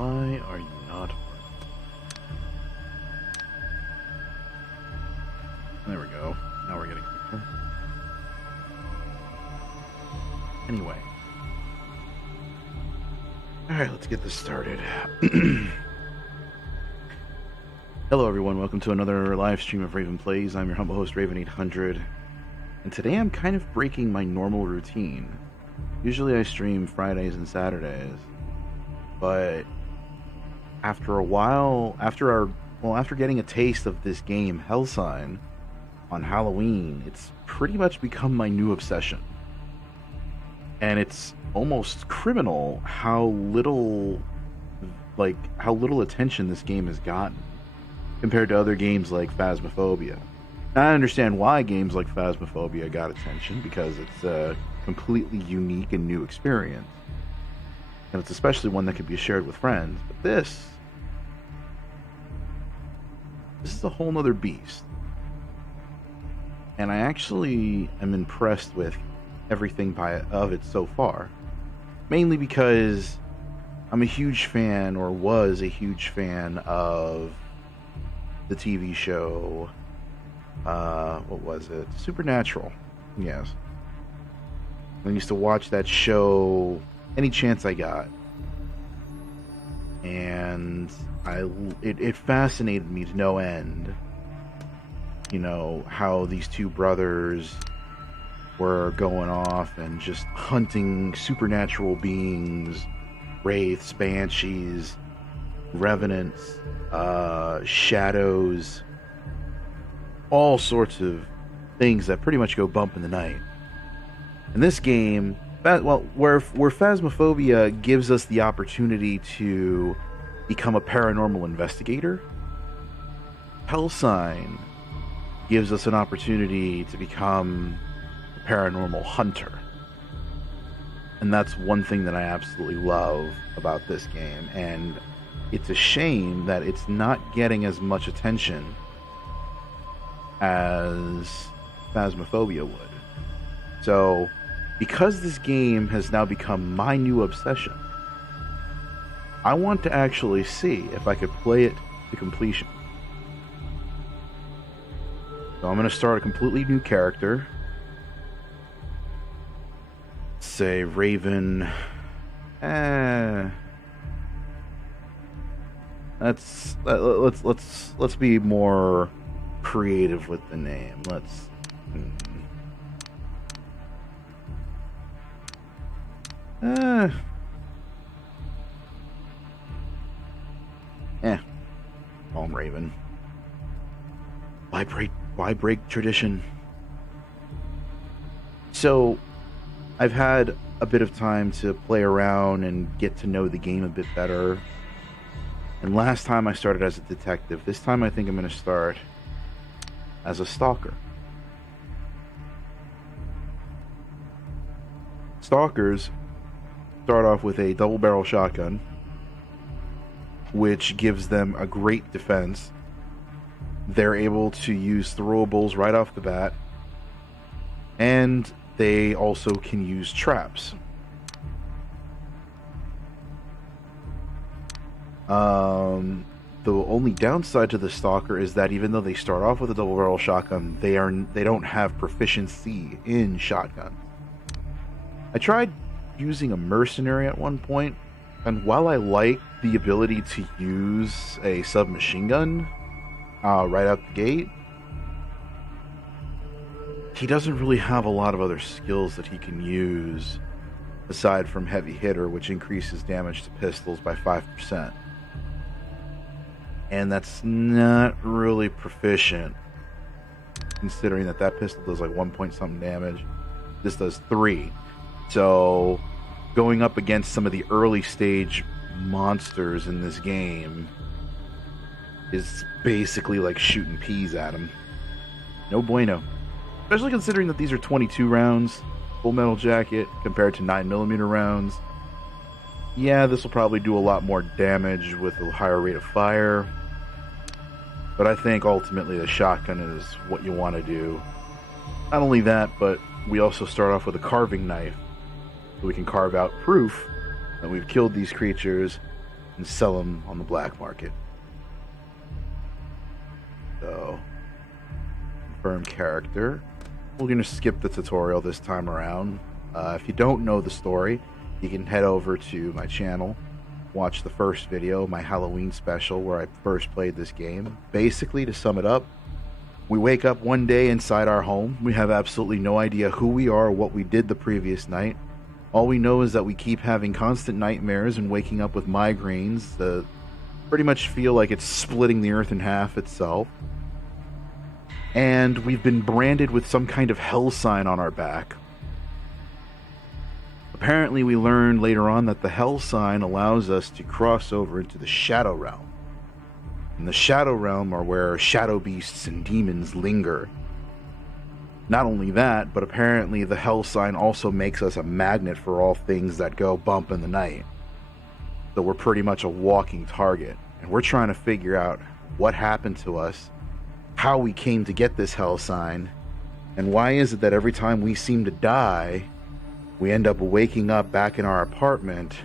Why are you not? There we go. Now we're getting quicker. Anyway. Alright, let's get this started. Hello everyone, welcome to another live stream of Raven Plays. I'm your humble host, Raven800. And today I'm kind of breaking my normal routine. Usually I stream Fridays and Saturdays. But after a while, after getting a taste of this game, Hellsign, on Halloween, it's pretty much become my new obsession. And it's almost criminal how little attention this game has gotten compared to other games like Phasmophobia. Now, I understand why games like Phasmophobia got attention, because it's a completely unique and new experience. And it's especially one that can be shared with friends. But this is a whole nother beast. And I actually am impressed with everything of it so far. Mainly because I'm a huge fan, or was a huge fan, of the TV show, what was it? Supernatural. Yes. I used to watch that show any chance I got. And it fascinated me to no end. You know, how these two brothers were going off and just hunting supernatural beings, wraiths, banshees, revenants, shadows, all sorts of things that pretty much go bump in the night. In this game, where Phasmophobia gives us the opportunity to become a paranormal investigator, Hellsign gives us an opportunity to become a paranormal hunter. And that's one thing that I absolutely love about this game, and it's a shame that it's not getting as much attention as Phasmophobia would. So, because this game has now become my new obsession, I want to actually see if I could play it to completion. So I'm going to start a completely new character. Say Raven. Let's be more creative with the name. Call him Raven. Why break tradition? So, I've had a bit of time to play around and get to know the game a bit better. And last time I started as a detective. This time I think I'm going to start as a stalker. Stalkers start off with a double-barrel shotgun, which gives them a great defense. They're able to use throwables right off the bat, and they also can use traps. The only downside to the Stalker is that even though they start off with a double-barrel shotgun, they don't have proficiency in shotguns. I tried using a mercenary at one point, and while I like the ability to use a submachine gun right out the gate, he doesn't really have a lot of other skills that he can use aside from heavy hitter, which increases damage to pistols by 5%. And that's not really proficient, considering that pistol does like 1 point something damage. This does 3. So going up against some of the early stage monsters in this game is basically like shooting peas at him. No bueno. Especially considering that these are 22 rounds, full metal jacket, compared to 9mm rounds. Yeah, this will probably do a lot more damage with a higher rate of fire. But I think ultimately the shotgun is what you want to do. Not only that, but we also start off with a carving knife. So we can carve out proof that we've killed these creatures and sell them on the black market. So, confirm character. We're going to skip the tutorial this time around. If you don't know the story, you can head over to my channel, watch the first video, my Halloween special, where I first played this game. Basically, to sum it up, we wake up one day inside our home. We have absolutely no idea who we are or what we did the previous night. All we know is that we keep having constant nightmares and waking up with migraines that pretty much feel like it's splitting the earth in half itself. And we've been branded with some kind of Hellsign on our back. Apparently, we learned later on that the Hellsign allows us to cross over into the Shadow Realm. In the Shadow Realm are where shadow beasts and demons linger. Not only that, but apparently the Hellsign also makes us a magnet for all things that go bump in the night. So we're pretty much a walking target. And we're trying to figure out what happened to us, how we came to get this Hellsign, and why is it that every time we seem to die, we end up waking up back in our apartment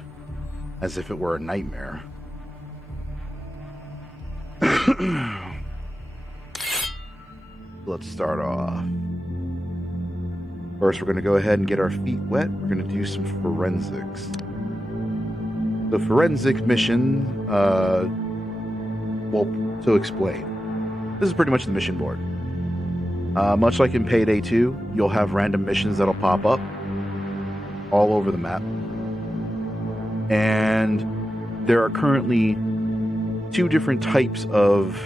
as if it were a nightmare. Let's start off. First, we're going to go ahead and get our feet wet. We're going to do some forensics. The forensic mission, well, to explain, this is pretty much the mission board. Much like in Payday 2, you'll have random missions that'll pop up all over the map. And there are currently two different types of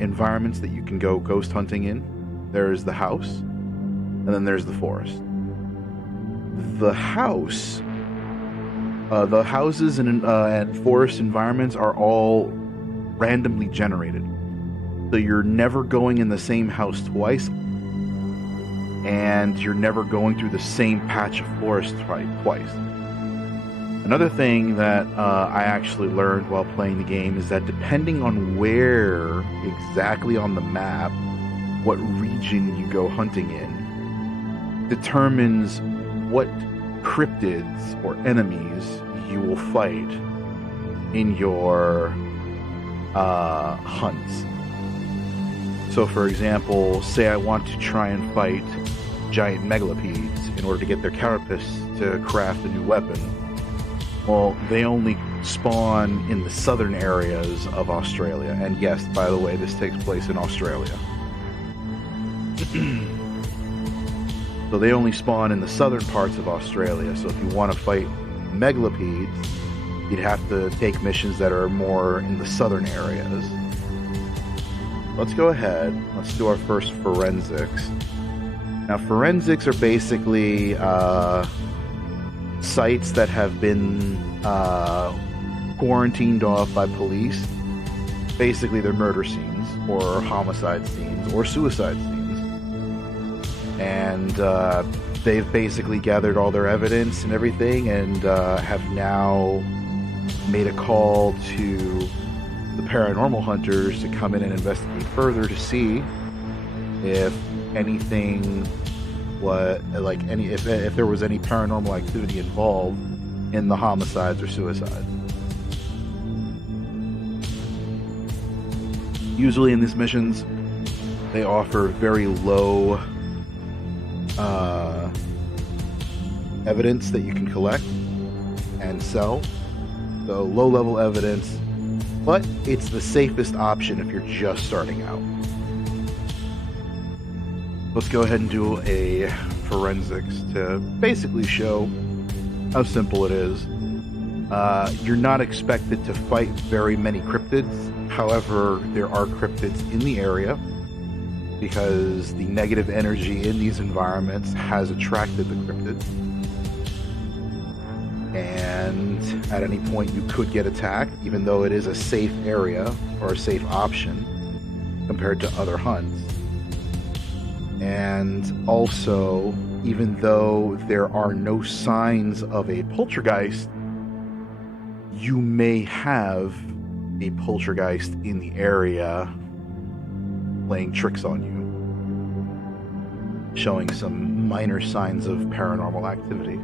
environments that you can go ghost hunting in. There's the house, and then there's the forest. The houses and forest environments are all randomly generated. So you're never going in the same house twice, and you're never going through the same patch of forest twice. Another thing that I actually learned while playing the game is that depending on where exactly on the map, what region you go hunting in, determines what cryptids or enemies you will fight in your hunts. So for example, say I want to try and fight giant megalopedes in order to get their carapace to craft a new weapon. Well, they only spawn in the southern areas of Australia. And yes, by the way, this takes place in Australia. So they only spawn in the southern parts of Australia. So if you want to fight megalopedes, you'd have to take missions that are more in the southern areas. Let's go ahead. Let's do our first forensics. Now, forensics are basically sites that have been quarantined off by police. Basically, they're murder scenes, or homicide scenes, or suicide scenes. And they've basically gathered all their evidence and everything, and have now made a call to the paranormal hunters to come in and investigate further to see if anything if there was any paranormal activity involved in the homicides or suicides. Usually in these missions, they offer very low evidence that you can collect and sell. So low level evidence, but it's the safest option if you're just starting out. Let's go ahead and do a forensics to basically show how simple it is. You're not expected to fight very many cryptids. However, there are cryptids in the area because the negative energy in these environments has attracted the cryptids. And at any point you could get attacked, even though it is a safe area or a safe option compared to other hunts. And also, even though there are no signs of a poltergeist, you may have a poltergeist in the area playing tricks on you, showing some minor signs of paranormal activity.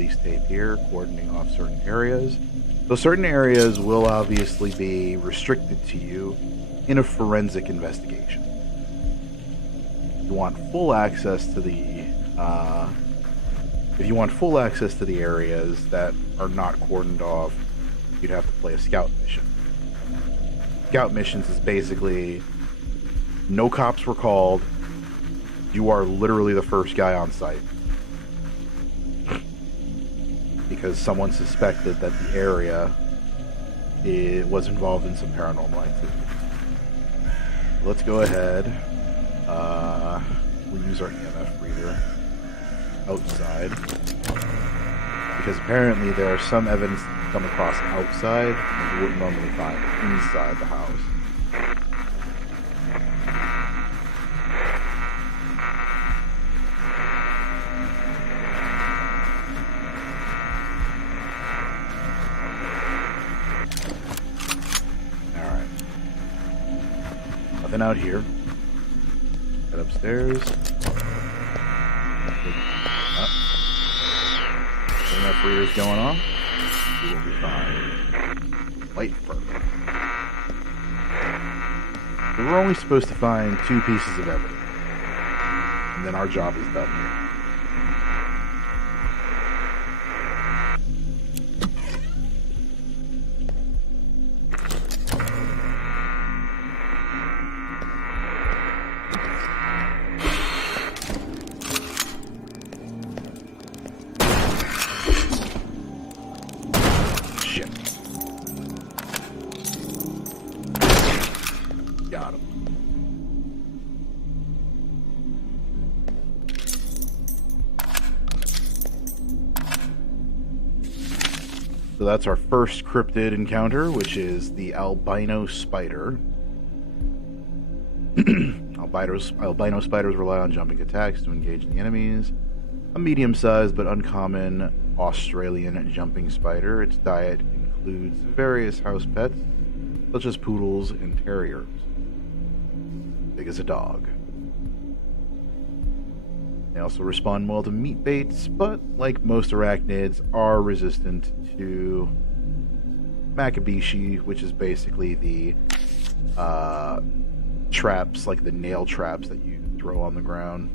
release tape here, cordoning off certain areas. So certain areas will obviously be restricted to you in a forensic investigation. You want full access to the if you want full access to the areas that are not cordoned off, you'd have to play a scout mission. Scout missions is basically no cops were called. You are literally the first guy on site. Because someone suspected that the area was involved in some paranormal activity. Let's go ahead. We'll use our EMF reader outside. Because apparently there are some evidence that you come across outside that you wouldn't normally find inside the house. Nothing out here. Head upstairs. Enough readers going on. We will be fine. Wait for it. We're only supposed to find 2 pieces of evidence. And then our job is done here. Got him. So that's our first cryptid encounter, which is the albino spider. Albino spiders rely on jumping attacks to engage the enemies. A medium-sized but uncommon Australian jumping spider. Its diet includes various house pets, such as poodles and terriers. Big as a dog. They also respond well to meat baits, but like most arachnids, are resistant to Macabishi, which is basically the traps, like the nail traps that you throw on the ground.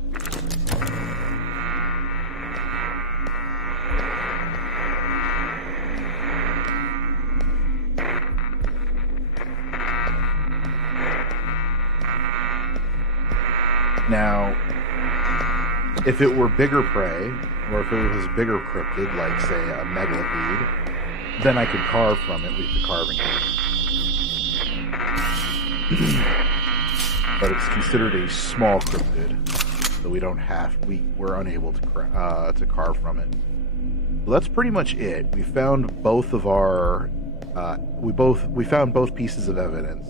Now, if it were bigger prey, or if it was bigger cryptid, like, say, a megalopede, then I could carve from it with the carving knife. But it's considered a small cryptid, so we're unable to carve from it. So that's pretty much it. We found both of our, we found both pieces of evidence.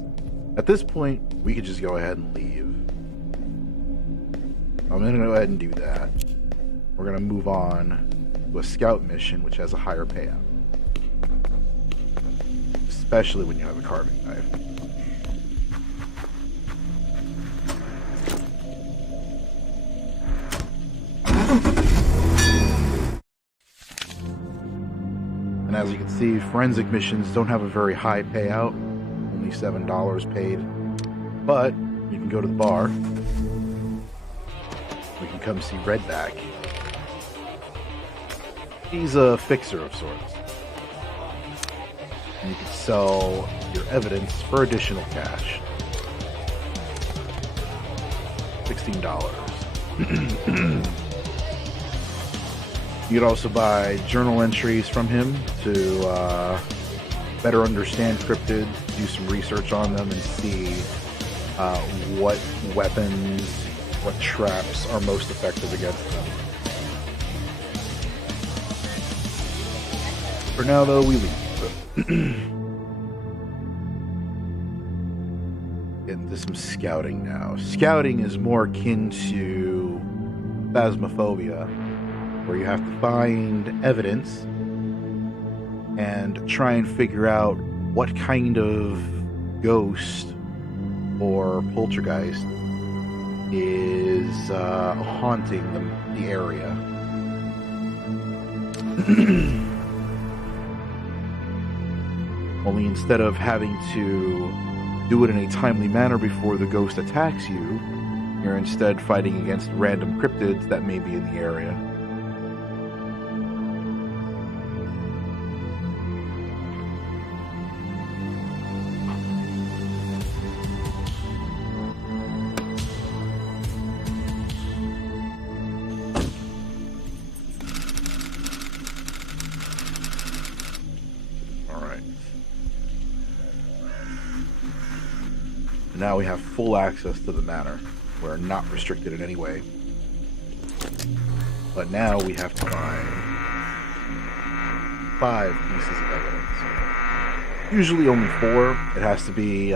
At this point, we could just go ahead and leave. I'm going to go ahead and do that. We're going to move on to a scout mission, which has a higher payout. Especially when you have a carving knife. And as you can see, forensic missions don't have a very high payout. Only $7 paid. But you can go to the bar. We can come see Redback. He's a fixer of sorts. And you can sell your evidence for additional cash. $16. You could also buy journal entries from him to better understand cryptids, do some research on them, and see what weapons, what traps are most effective against them. For now, though, we leave. Get into some scouting now. Scouting is more akin to phasmophobia, where you have to find evidence and try and figure out what kind of ghost or poltergeist is haunting the area. Only instead of having to do it in a timely manner before the ghost attacks you, you're instead fighting against random cryptids that may be in the area. Now we have full access to the manor. We're not restricted in any way. But now we have to find 5 pieces of evidence. Usually only 4. It has to be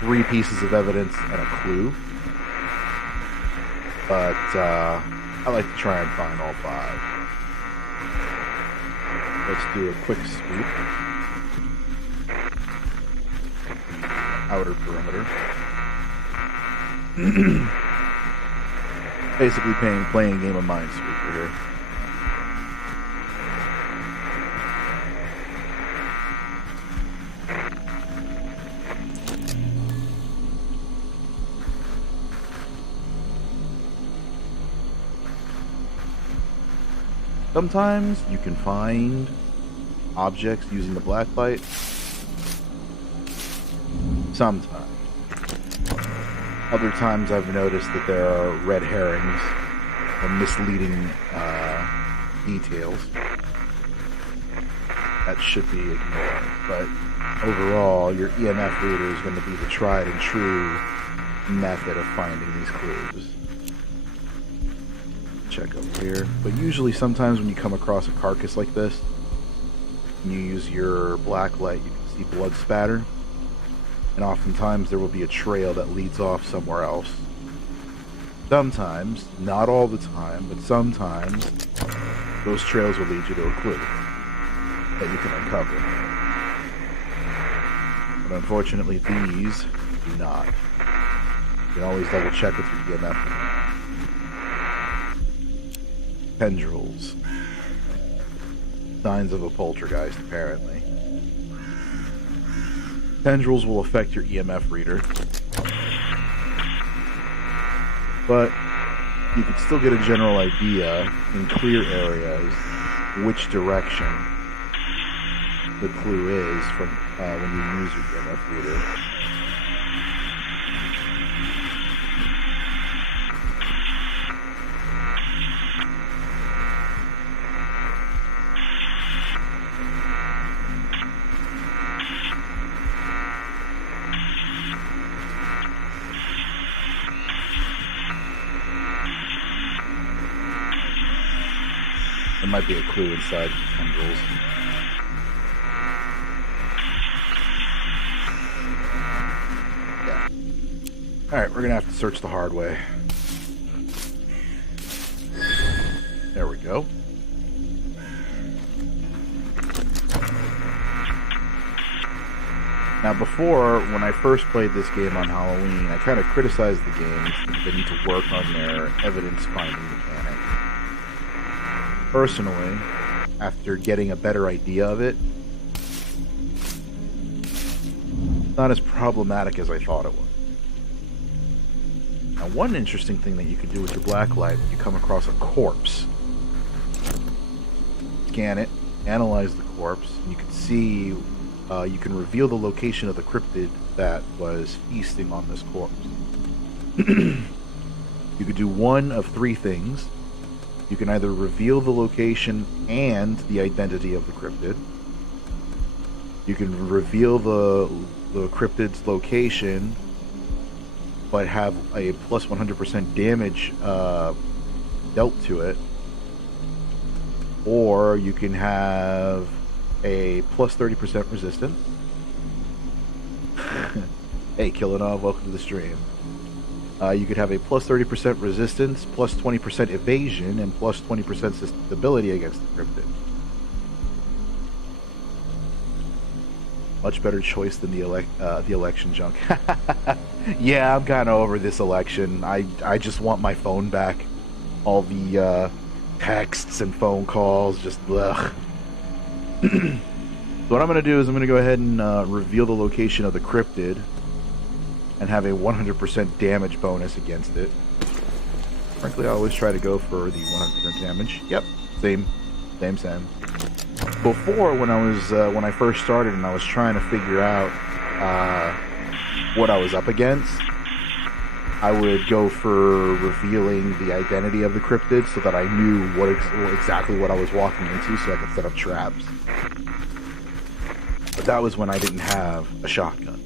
3 pieces of evidence and a clue. But I like to try and find all 5. Let's do a quick sweep. Outer perimeter. Basically playing a game of Minesweeper here. Sometimes you can find objects using the blacklight. Sometimes. Other times I've noticed that there are red herrings or misleading details that should be ignored. But overall, your EMF reader is going to be the tried and true method of finding these clues. Check over here. But usually sometimes when you come across a carcass like this, and you use your blacklight, you can see blood spatter. And oftentimes there will be a trail that leads off somewhere else. Sometimes, not all the time, but sometimes, those trails will lead you to a clue that you can uncover. But unfortunately, these do not. You can always double check with your EMF. Tendrils. Signs of a poltergeist, apparently. Tendrils will affect your EMF reader, but you can still get a general idea in clear areas which direction the clue is from when you use your EMF reader. There might be a clue inside the tendrils. Yeah. Alright, we're gonna have to search the hard way. There we go. Now before, when I first played this game on Halloween, I kind of criticized the games that they need to work on their evidence-finding mechanic. Personally, after getting a better idea of it, it's not as problematic as I thought it was. Now, one interesting thing that you can do with your blacklight when you come across a corpse, scan it, analyze the corpse, and you can see, you can reveal the location of the cryptid that was feasting on this corpse. You could do one of 3 things. You can either reveal the location and the identity of the cryptid. You can reveal the cryptid's location, but have a plus 100% damage dealt to it. Or you can have a plus 30% resistance. Hey, Killinov, welcome to the stream. You could have a plus 30% resistance, plus 20% evasion, and plus 20% stability against the cryptid. Much better choice than the election junk. Yeah, I'm kind of over this election. I just want my phone back. All the texts and phone calls, just ugh. So what I'm going to do is I'm going to go ahead and reveal the location of the cryptid and have a 100% damage bonus against it. Frankly, I always try to go for the 100% damage. Yep, same. Before, when I first started and I was trying to figure out what I was up against, I would go for revealing the identity of the cryptid so that I knew exactly what I was walking into, so I could set up traps. But that was when I didn't have a shotgun.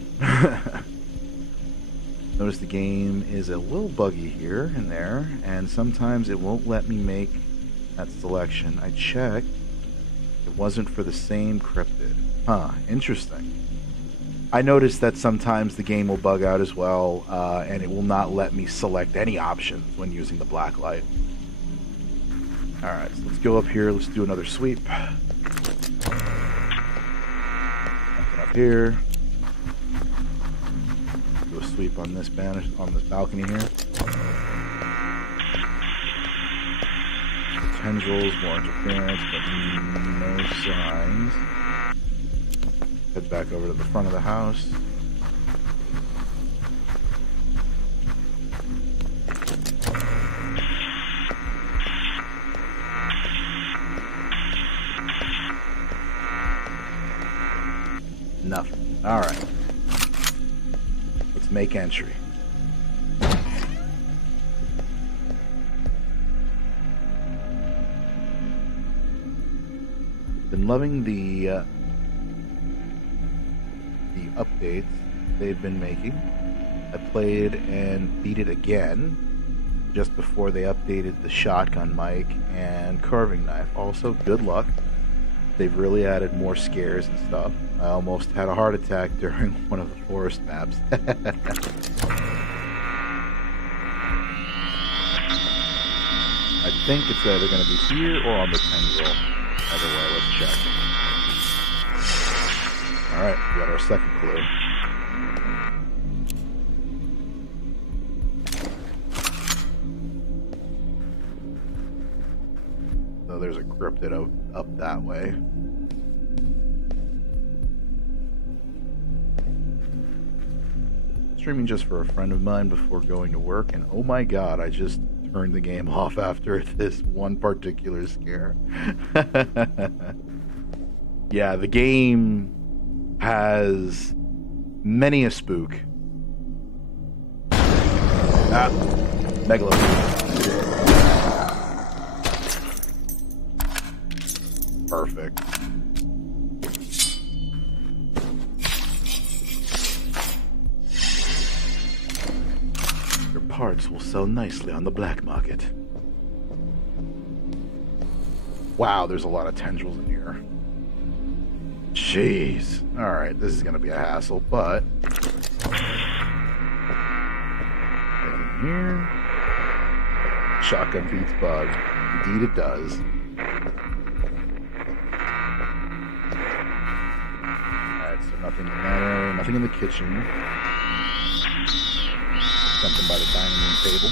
Notice the game is a little buggy here and there, and sometimes it won't let me make that selection. I checked. It wasn't for the same cryptid. Huh, interesting. I noticed that sometimes the game will bug out as well, and it will not let me select any options when using the black light. Alright, so let's go up here. Let's do another sweep. Nothing up here. Do a sweep on this balcony here. Tendrils, more interference, but no signs. Head back over to the front of the house. Nothing. Alright. Let's make entry. Been loving the updates they've been making. I played and beat it again just before they updated the shotgun mic and carving knife. Also, good luck. They've really added more scares and stuff. I almost had a heart attack during one of the forest maps. I think it's either going to be here or on the tendril. Either way, let's check. Alright, we got our second clue. So there's a cryptid up that way. Streaming just for a friend of mine before going to work, and oh my god, I just turned the game off after this one particular scare. Yeah, the game has many a spook. Ah, Megalo. Perfect. Your parts will sell nicely on the black market. Wow, there's a lot of tendrils in here. Jeez. Alright, this is going to be a hassle, but... in here... Shotgun beats bug. Indeed it does. Alright, so nothing in that area, nothing in the kitchen. Something by the dining room table.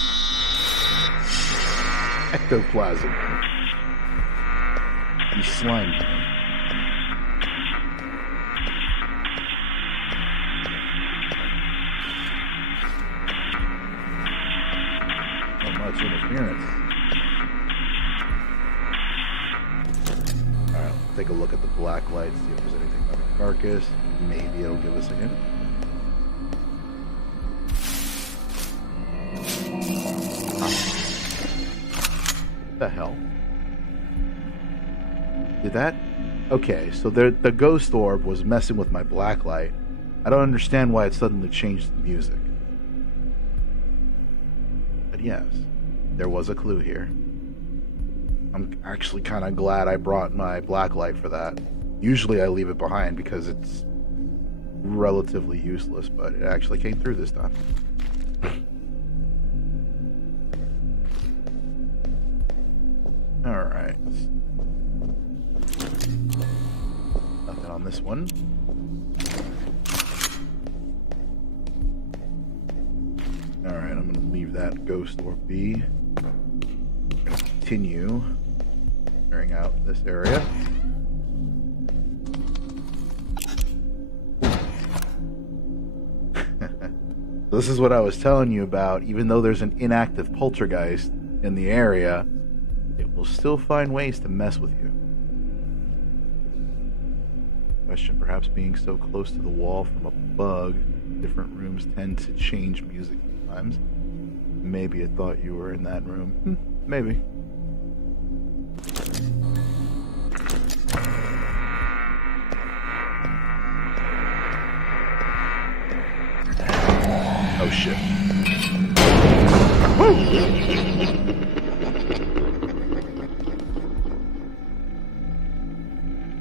Ectoplasm. And slime. Interference. Alright, let's take a look at the black light, see if there's anything by the carcass. Maybe it'll give us a hint. What the hell? Did that? Okay, so the ghost orb was messing with my black light. I don't understand why it suddenly changed the music. But yes. There was a clue here. I'm actually kind of glad I brought my black light for that. Usually I leave it behind because it's relatively useless, but it actually came through this time. Alright. Nothing on this one. Alright, I'm going to leave that ghost orb be. Continue clearing out this area. This is what I was telling you about. Even though there's an inactive poltergeist in the area, it will still find ways to mess with you. Question, perhaps being so close to the wall from a bug, different rooms tend to change music sometimes. Maybe it thought you were in that room. Maybe. Oh shit. Woo!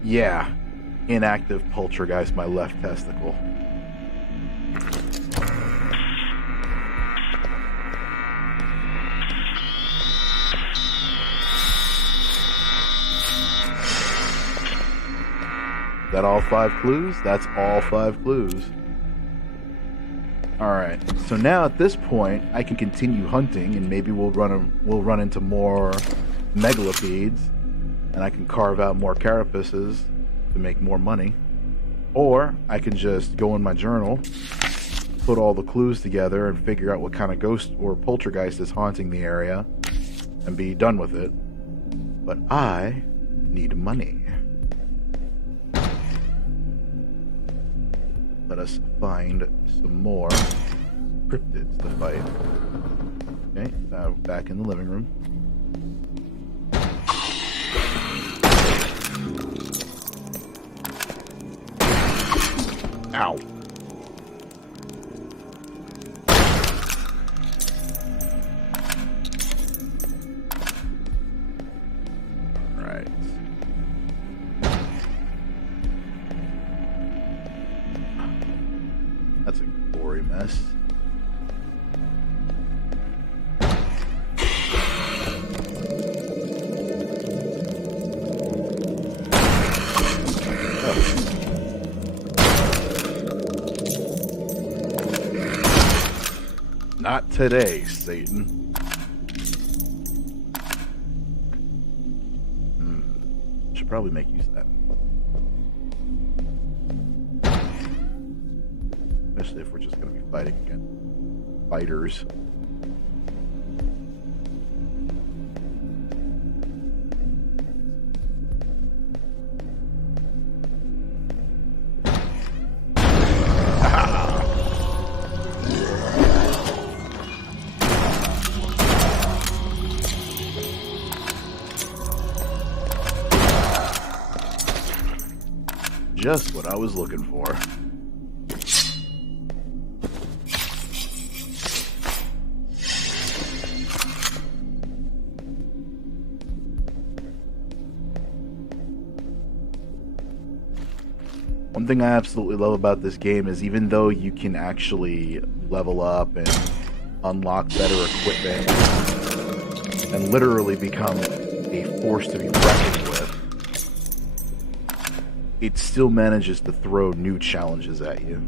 Yeah. Inactive poltergeist, my left testicle. Is that all 5 clues? That's all 5 clues. Alright, so now at this point, I can continue hunting, and maybe we'll run into more megalopedes, and I can carve out more carapaces to make more money. Or I can just go in my journal, put all the clues together, and figure out what kind of ghost or poltergeist is haunting the area, and be done with it. But I need money. Let us find some more cryptids to fight. Okay, now back in the living room. Ow. Alright. That's a gory mess. Not today, Satan. Should probably make use of that. Especially if we're just going to be fighting against fighters. Just what I was looking for. One thing I absolutely love about this game is even though you can actually level up and unlock better equipment and literally become a force to be reckoned with, it still manages to throw new challenges at you.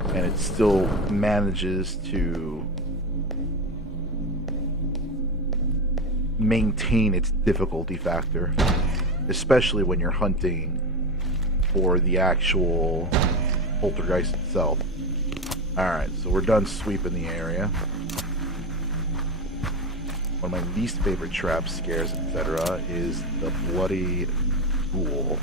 And it still manages to maintain its difficulty factor, especially when you're hunting for the actual poltergeist itself. Alright, so we're done sweeping the area. One of my least favorite traps, scares, etc. is the bloody ghoul.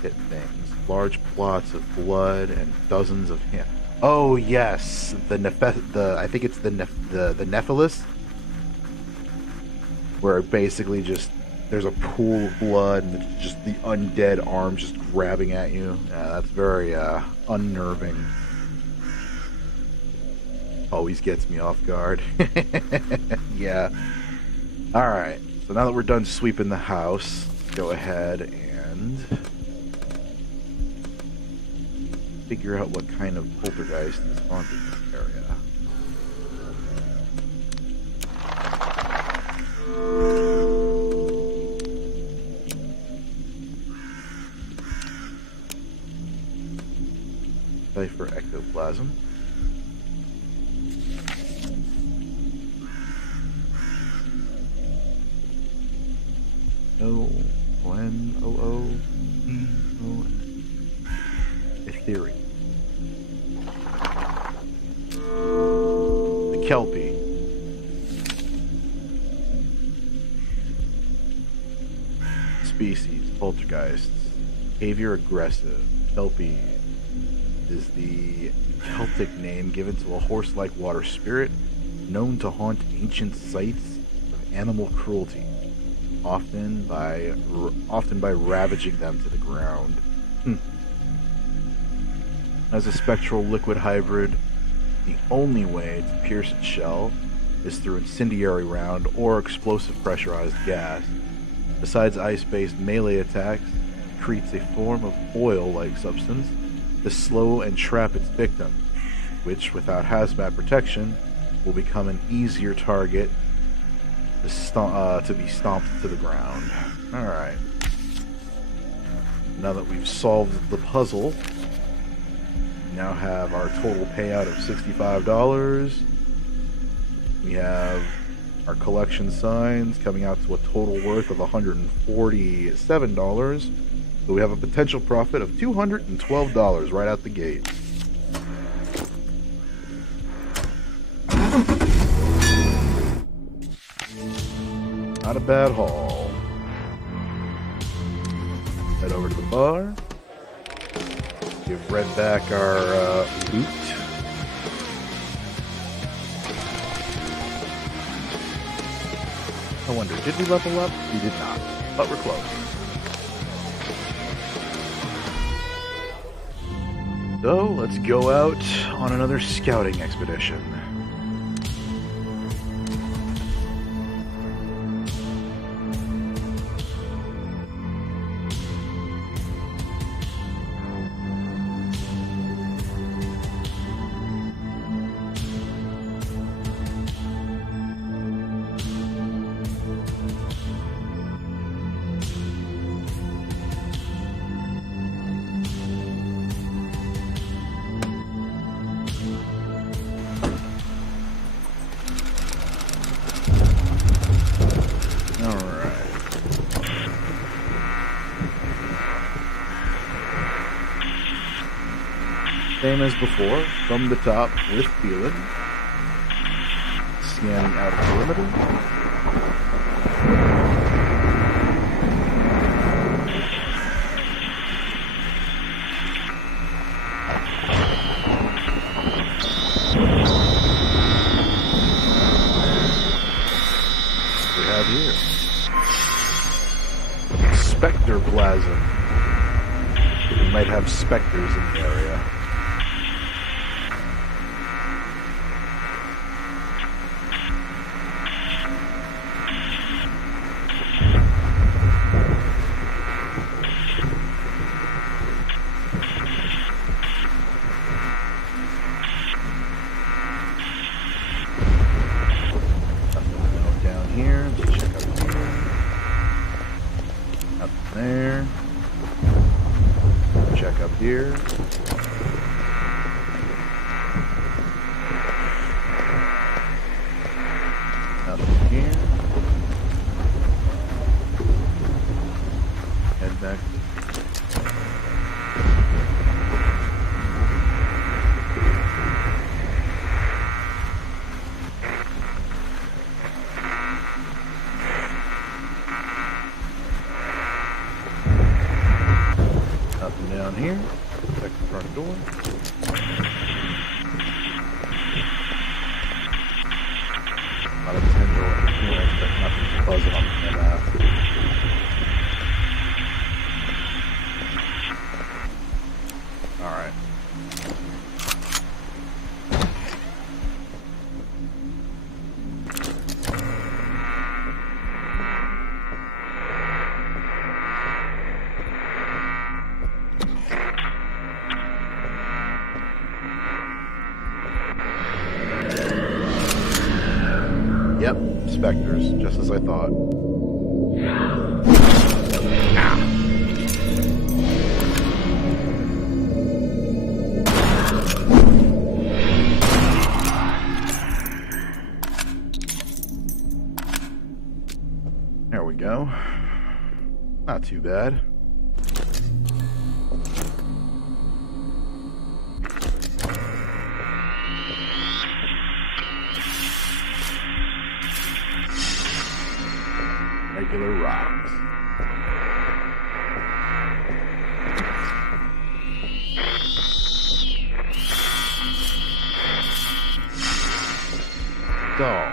Hit things. Large plots of blood and dozens of him. Oh yes, I think it's the Nephilis, where basically just there's a pool of blood and it's just the undead arms just grabbing at you. Yeah, that's very unnerving. Always gets me off guard. Yeah. Alright, so now that we're done sweeping the house, let's go ahead and figure out what kind of poltergeist is haunting this area. Cipher ectoplasm. O-N-O-O-P-O-N. Ethereal. The Kelpie. Species, poltergeists. Behavior aggressive. Kelpie is the Celtic name given to a horse-like water spirit known to haunt ancient sites of animal cruelty, often by ravaging them to the ground. As a spectral liquid hybrid, the only way to pierce its shell is through incendiary round or explosive pressurized gas. Besides ice-based melee attacks, it creates a form of oil-like substance to slow and trap its victim, which, without hazmat protection, will become an easier target to be stomped to the ground. Alright. Now that we've solved the puzzle, we now have our total payout of $65. We have our collection signs coming out to a total worth of $147. So we have a potential profit of $212 right out the gate. Not a bad haul. Head over to the bar. Give Red back our loot. I wonder, did we level up? We did not, but we're close. So, let's go out on another scouting expedition. Same as before, from the top with feeling. Scanning out of perimeter. What we have here? Spectre plasm. We might have specters in the area. Here. Nothing here. Head back. Nothing down here. Check the front door. Not a potential interference, but nothing buzzing on the map. Alright. Yep, specters, just as I thought. Ah. There we go. Not too bad. Regular rocks. Doll.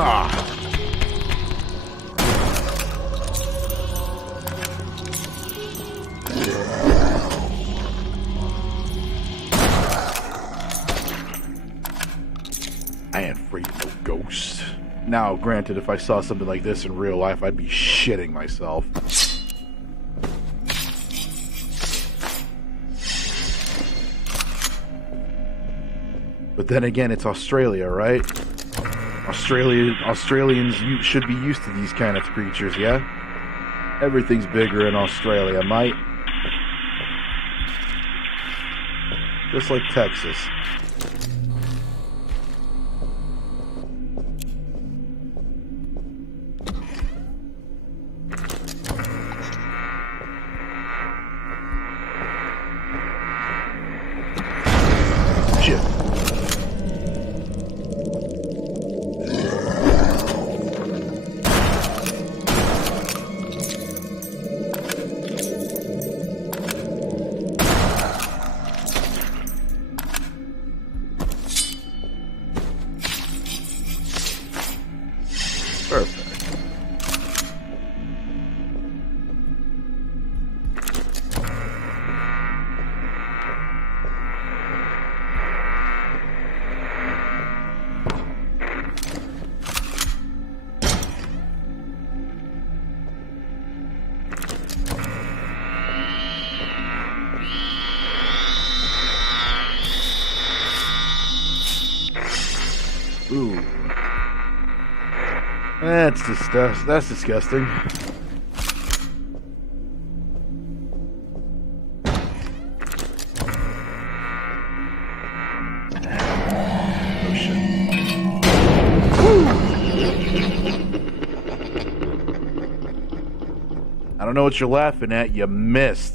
Ah. I ain't afraid of no ghosts. Now, granted, if I saw something like this in real life, I'd be shitting myself. But then again, it's Australia, right? Australians should be used to these kind of creatures, yeah? Everything's bigger in Australia, mate. Just like Texas. Shit. Perfect. Ooh. That's disgusting. Oh shit. Woo! I don't know what you're laughing at, you missed.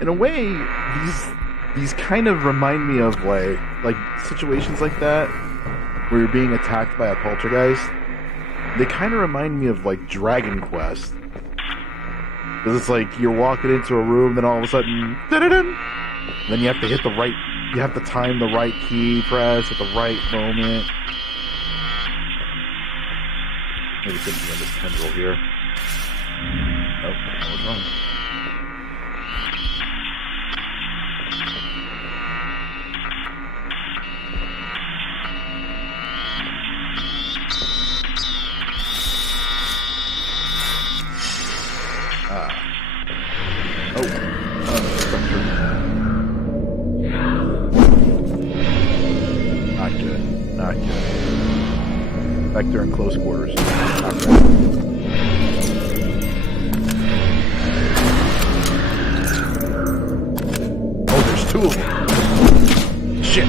In a way, these kind of remind me of like situations like that where you're being attacked by a poltergeist. They kind of remind me of like Dragon Quest, because it's like you're walking into a room, then all of a sudden, then you have to hit the right, you have to time the right key press at the right moment. Maybe it could be on this tendril here. Nope, I was wrong. Not good. Not good. Back there in close quarters. Not good. Oh, there's two of them. Shit.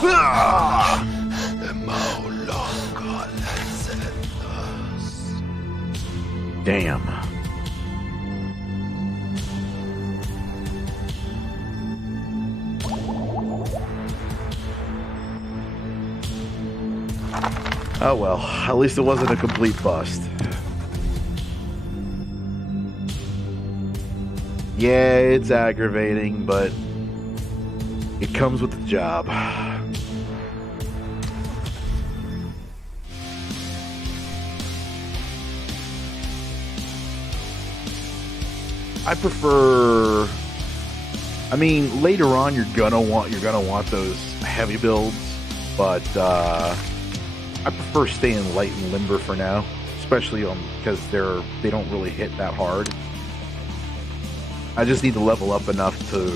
Ah! Damn. Oh well, at least it wasn't a complete bust. Yeah, it's aggravating, but it comes with the job. I prefer. I mean, later on you're gonna want those heavy builds, but I prefer staying light and limber for now, especially because they don't really hit that hard. I just need to level up enough so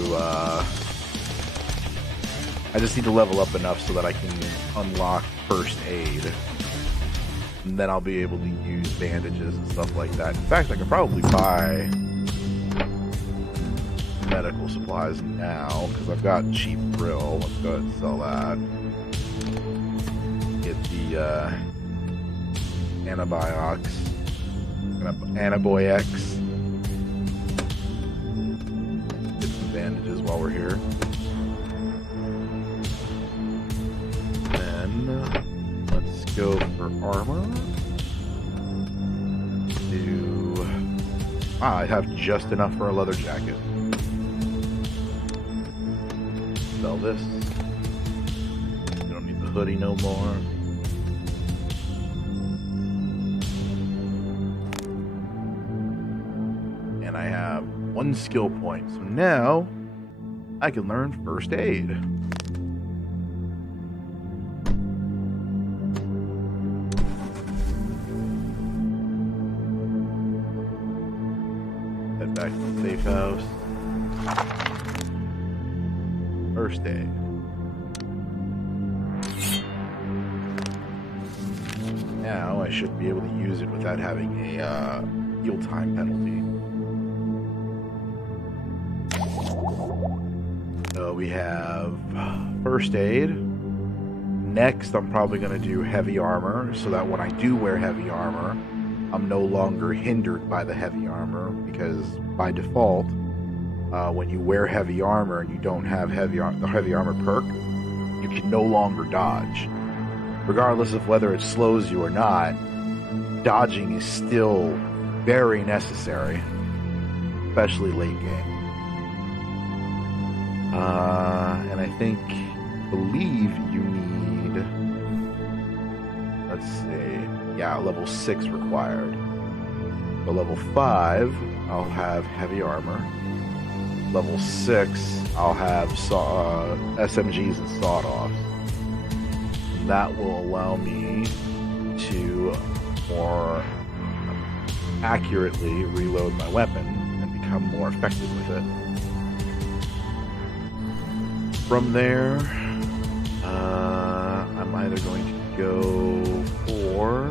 that I can unlock first aid, and then I'll be able to use bandages and stuff like that. In fact, I could probably buy medical supplies now because I've got cheap drill. Let's go ahead and sell that. Get the antibiotics, Anaboyex. Get some bandages while we're here. Then let's go for armor. I have just enough for a leather jacket. Sell this. We don't need the hoodie no more. And I have 1 skill point. So now I can learn first aid. Head back to the safe house. First aid. Now I should be able to use it without having a heal time penalty. So we have first aid. Next, I'm probably going to do heavy armor, so that when I do wear heavy armor, I'm no longer hindered by the heavy armor, because by default, when you wear heavy armor and you don't have the heavy armor perk, you can no longer dodge. Regardless of whether it slows you or not, dodging is still very necessary, especially late game. And I believe you need, let's see, yeah, level 6 required. So level 5, I'll have heavy armor. Level 6, I'll have SMGs and sawed-offs. That will allow me to more accurately reload my weapon and become more effective with it. From there, I'm either going to go for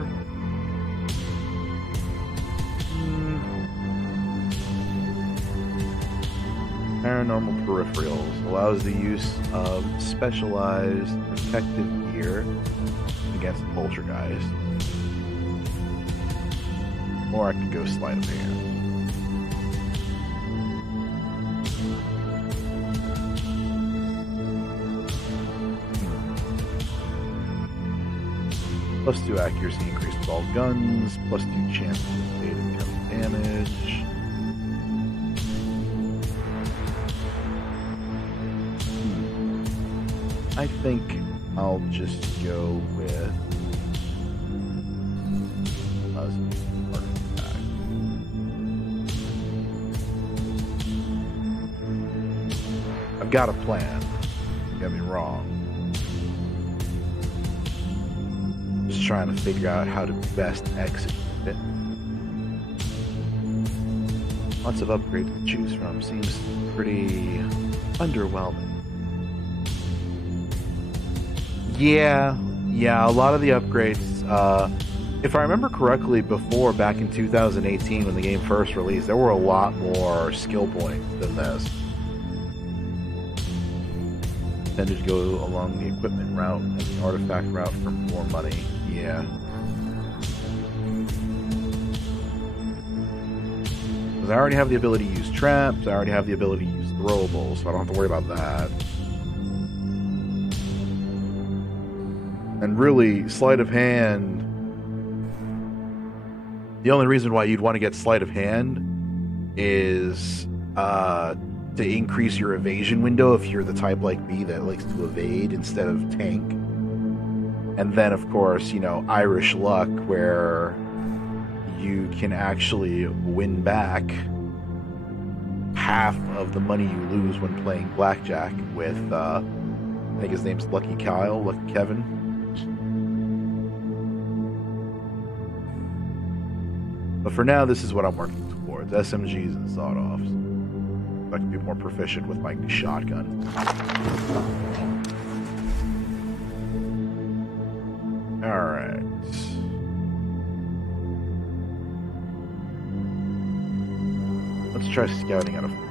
Paranormal Peripherals. Allows the use of specialized protective gear against poltergeist. Or I could go sleight of hand. +2 accuracy increase with all guns, +2 chance to evade incoming damage. I think I'll just go with attack. I've got a plan. Don't get me wrong. Just trying to figure out how to best execute it. Lots of upgrades to choose from. Seems pretty underwhelming. Yeah, a lot of the upgrades, if I remember correctly, before, back in 2018 when the game first released, there were a lot more skill points than this. Tended to go along the equipment route and the artifact route for more money. Yeah. Because I already have the ability to use traps, I already have the ability to use throwables, so I don't have to worry about that. And really, sleight of hand, the only reason why you'd want to get sleight of hand is to increase your evasion window if you're the type like me that likes to evade instead of tank. And then, of course, Irish luck, where you can actually win back half of the money you lose when playing blackjack with, I think his name's Lucky Kyle, Lucky Kevin. But for now, this is what I'm working towards, SMGs and sawed-offs. I can be more proficient with my shotgun. Alright. Let's try scouting out of first.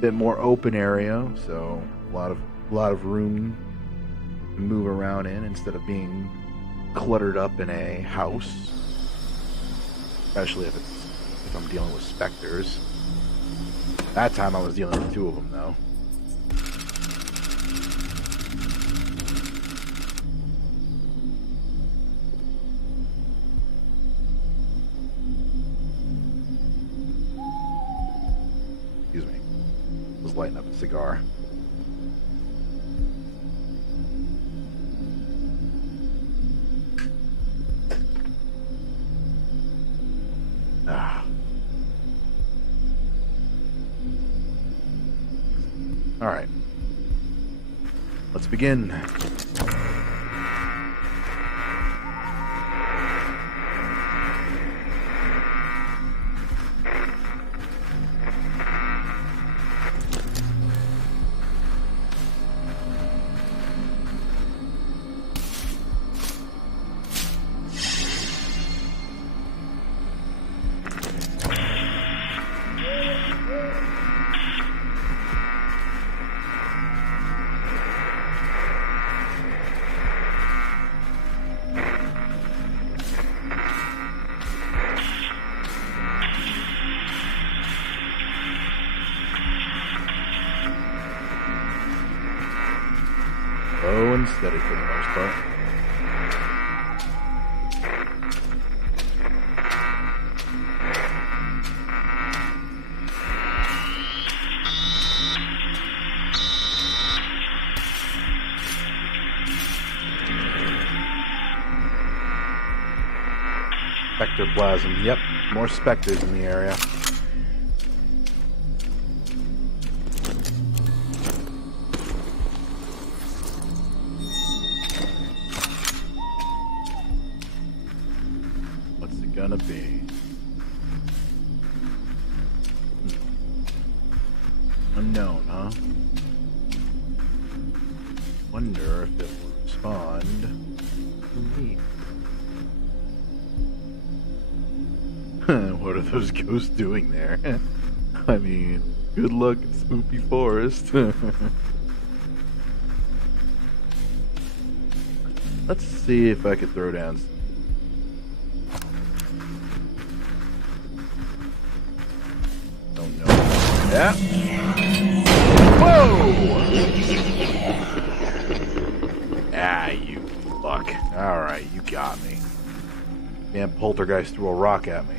Bit more open area, so a lot of room to move around in instead of being cluttered up in a house. Especially if I'm dealing with specters. That time I was dealing with 2 of them though. Lighting up a cigar. All right. Let's begin. Slow and steady for the most part. Spectroplasm. Yep, more specters in the area. Gonna be unknown, huh? Wonder if it will respond to me. What are those ghosts doing there? I mean, good luck in Spooky Forest. Let's see if I could throw down some. Yeah. Whoa! Ah, you fuck. Alright, you got me. Man, poltergeist threw a rock at me.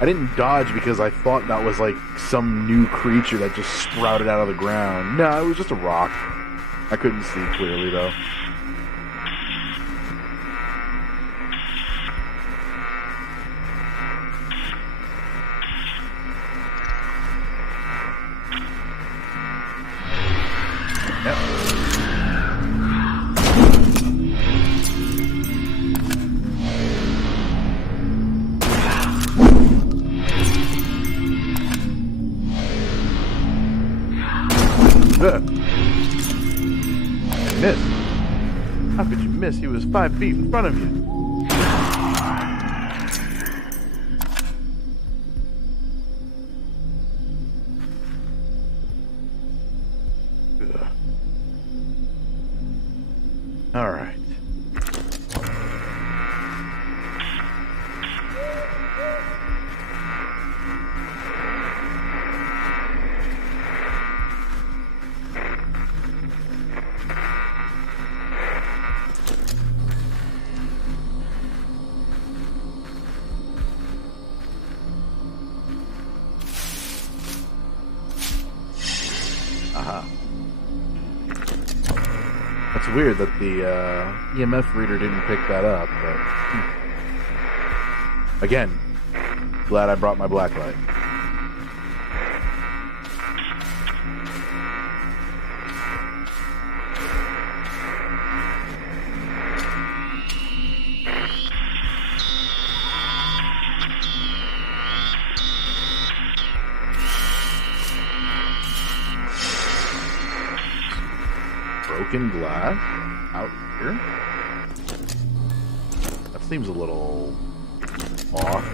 I didn't dodge because I thought that was like some new creature that just sprouted out of the ground. No, it was just a rock. I couldn't see clearly, though. Yep. Miss. How could you miss? He was 5 feet in front of you. Ugh. All right. weird that the EMF reader didn't pick that up, but again, glad I brought my black light. Broken glass out here. That seems a little off.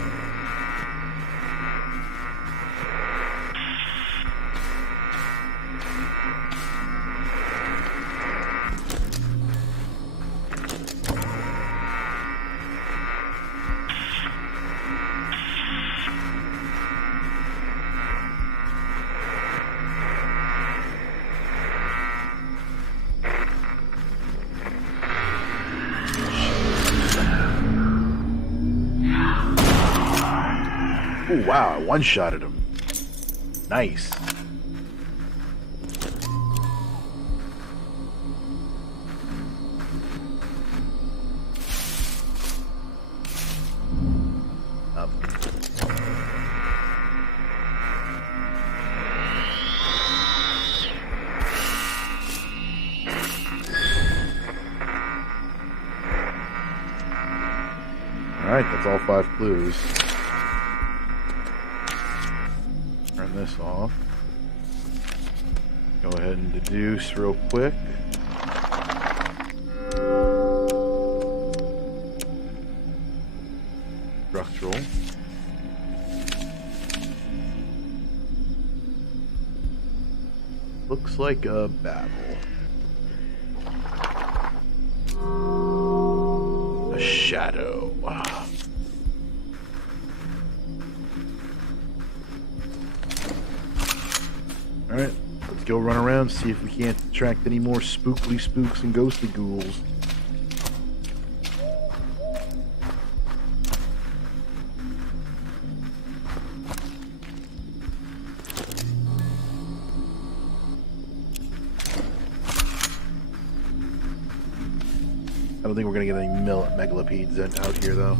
Oh, wow, I one-shotted him. Nice. Up. Alright, that's all 5 clues. Turn this off. Go ahead and deduce real quick. Structural. Looks like a battle. A shadow. Alright, let's go run around, see if we can't attract any more spookly spooks and ghostly ghouls. I don't think we're gonna get any megalopedes out here though.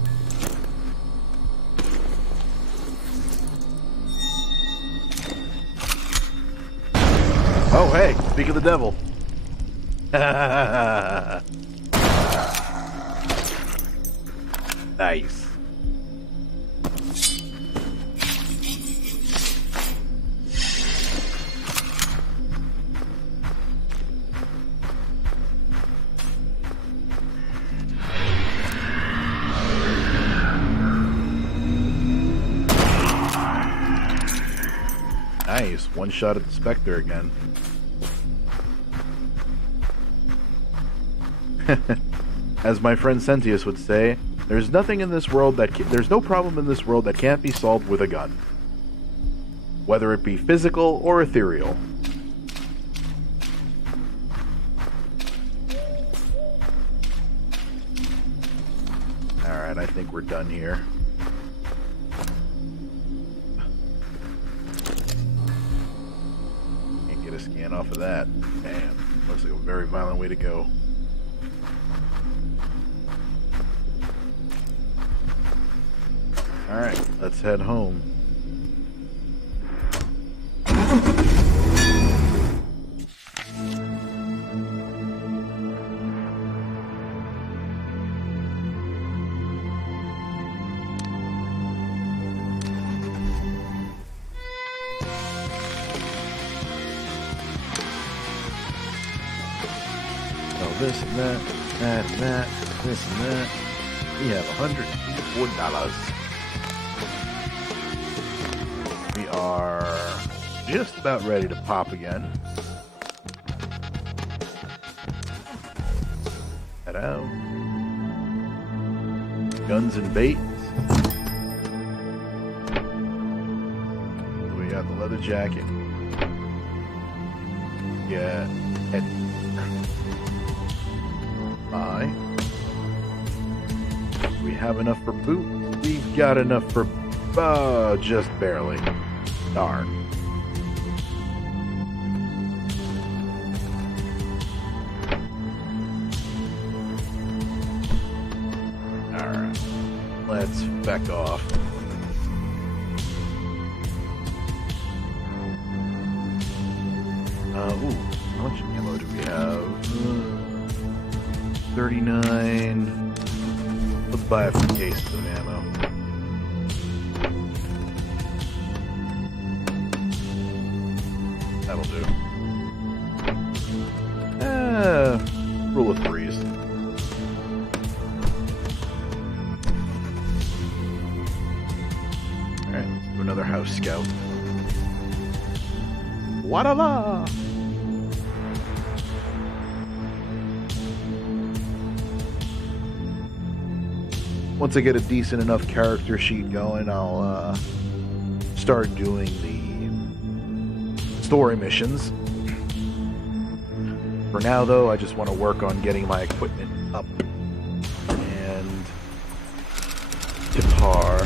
Oh, hey, speak of the devil. Nice. Nice. One shot at the Spectre again. As my friend Sentius would say, there's nothing in this world there's no problem in this world that can't be solved with a gun. Whether it be physical or ethereal. Alright, I think we're done here. Can't get a scan off of that. Damn, looks like a very violent way to go. Alright, let's head home. So this and that, that and that, this and that. We have $104. We are just about ready to pop again. Head out. Guns and baits. We got the leather jacket. Yeah. Head. Bye. We have enough for boots. We've got enough for just barely. Darn. Let's back off. Ooh, how much ammo do we have? 39. Let's buy a few cases of ammo. That'll do. Rule of threes. Alright, let's do another house scout. Wa-da-la! Once I get a decent enough character sheet going, I'll start doing the story missions. For now, though, I just want to work on getting my equipment up and to par.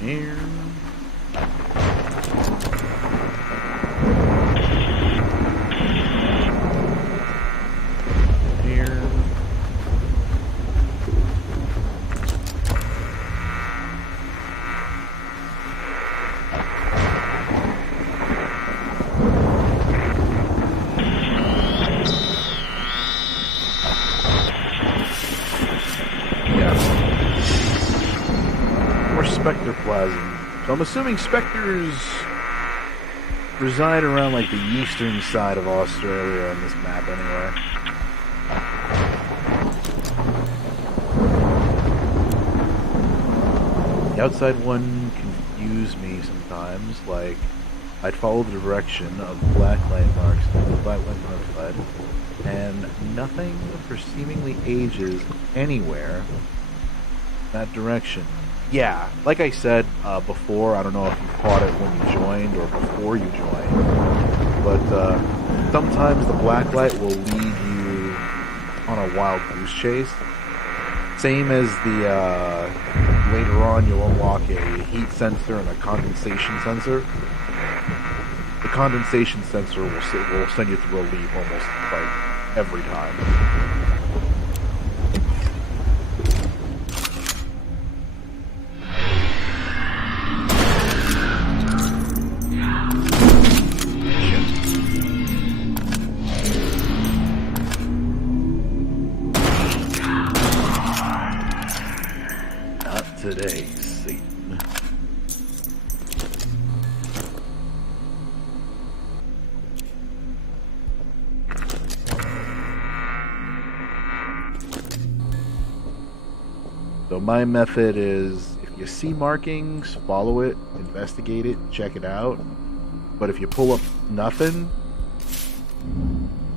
Here. Here. Spectre plasm. So I'm assuming specters reside around like the eastern side of Australia on this map anyway. The outside one confused me sometimes, like I'd follow the direction of black light marks to the black light marks led, and nothing for seemingly ages anywhere in that direction. Yeah, like I said before, I don't know if you caught it when you joined or before you joined, but sometimes the black light will lead you on a wild goose chase. Same as the, later on you'll unlock a heat sensor and a condensation sensor. The condensation sensor will send you through a leap almost like every time. Today, Satan. So my method is, if you see markings, follow it, investigate it, check it out. But if you pull up nothing,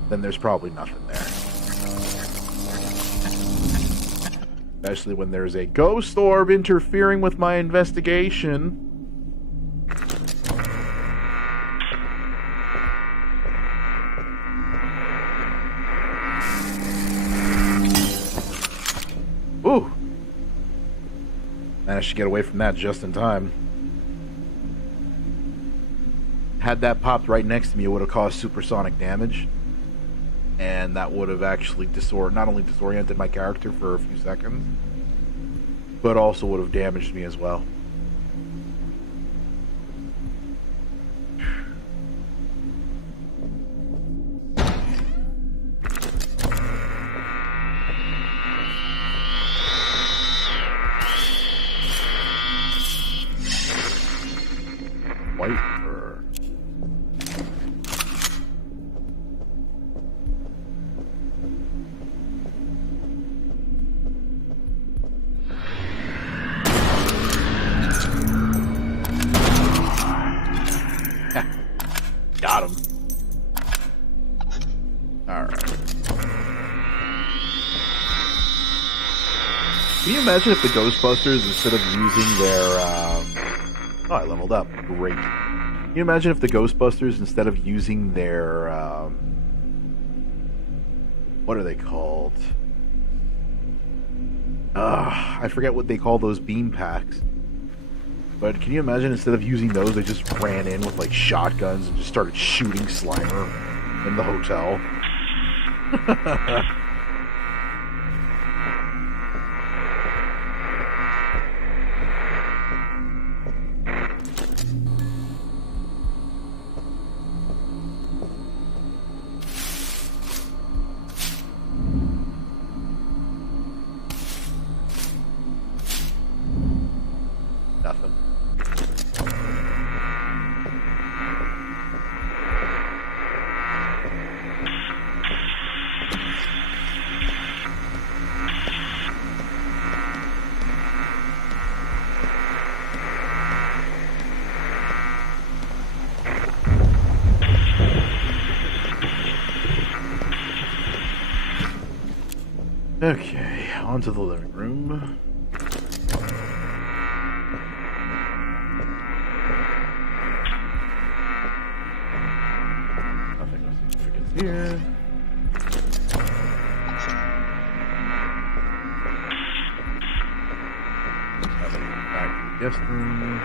then there's probably nothing there. Especially when there's a ghost orb interfering with my investigation. Ooh! Managed to get away from that just in time. Had that popped right next to me, it would have caused supersonic damage. And that would have actually not only disoriented my character for a few seconds, but also would have damaged me as well. white fur. Got him. Alright. Can you imagine if the Ghostbusters, instead of using their, oh, I leveled up. Great. Can you imagine if the Ghostbusters, instead of using their, what are they called? I forget what they call those beam packs. But can you imagine, instead of using those, they just ran in with, like, shotguns and just started shooting Slimer in the hotel? Nothing. Okay, on to the living room. Nothing of significance here. Back to the guest room.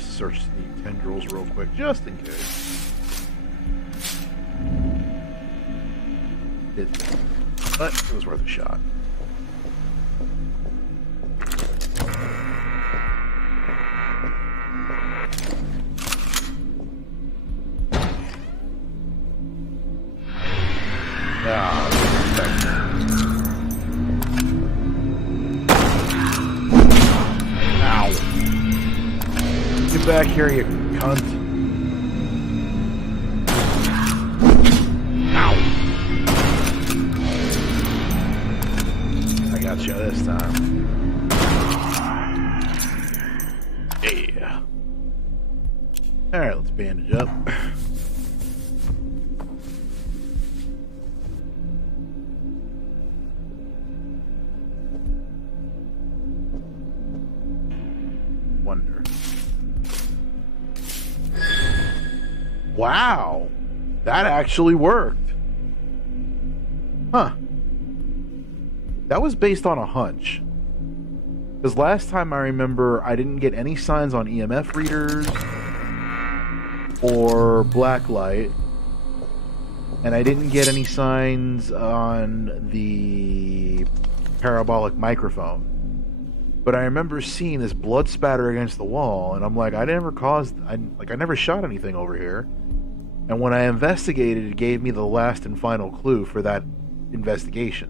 Search the tendrils real quick, just in case. But it was worth a shot. Get back here, you cunt. Ow. I got you this time. Yeah. Alright, let's bandage up. Wonder. Wow, that actually worked. Huh. That was based on a hunch. Because last time I remember, I didn't get any signs on EMF readers or blacklight. And I didn't get any signs on the parabolic microphone. But I remember seeing this blood spatter against the wall, and I'm like, I never shot anything over here. And when I investigated, it gave me the last and final clue for that investigation.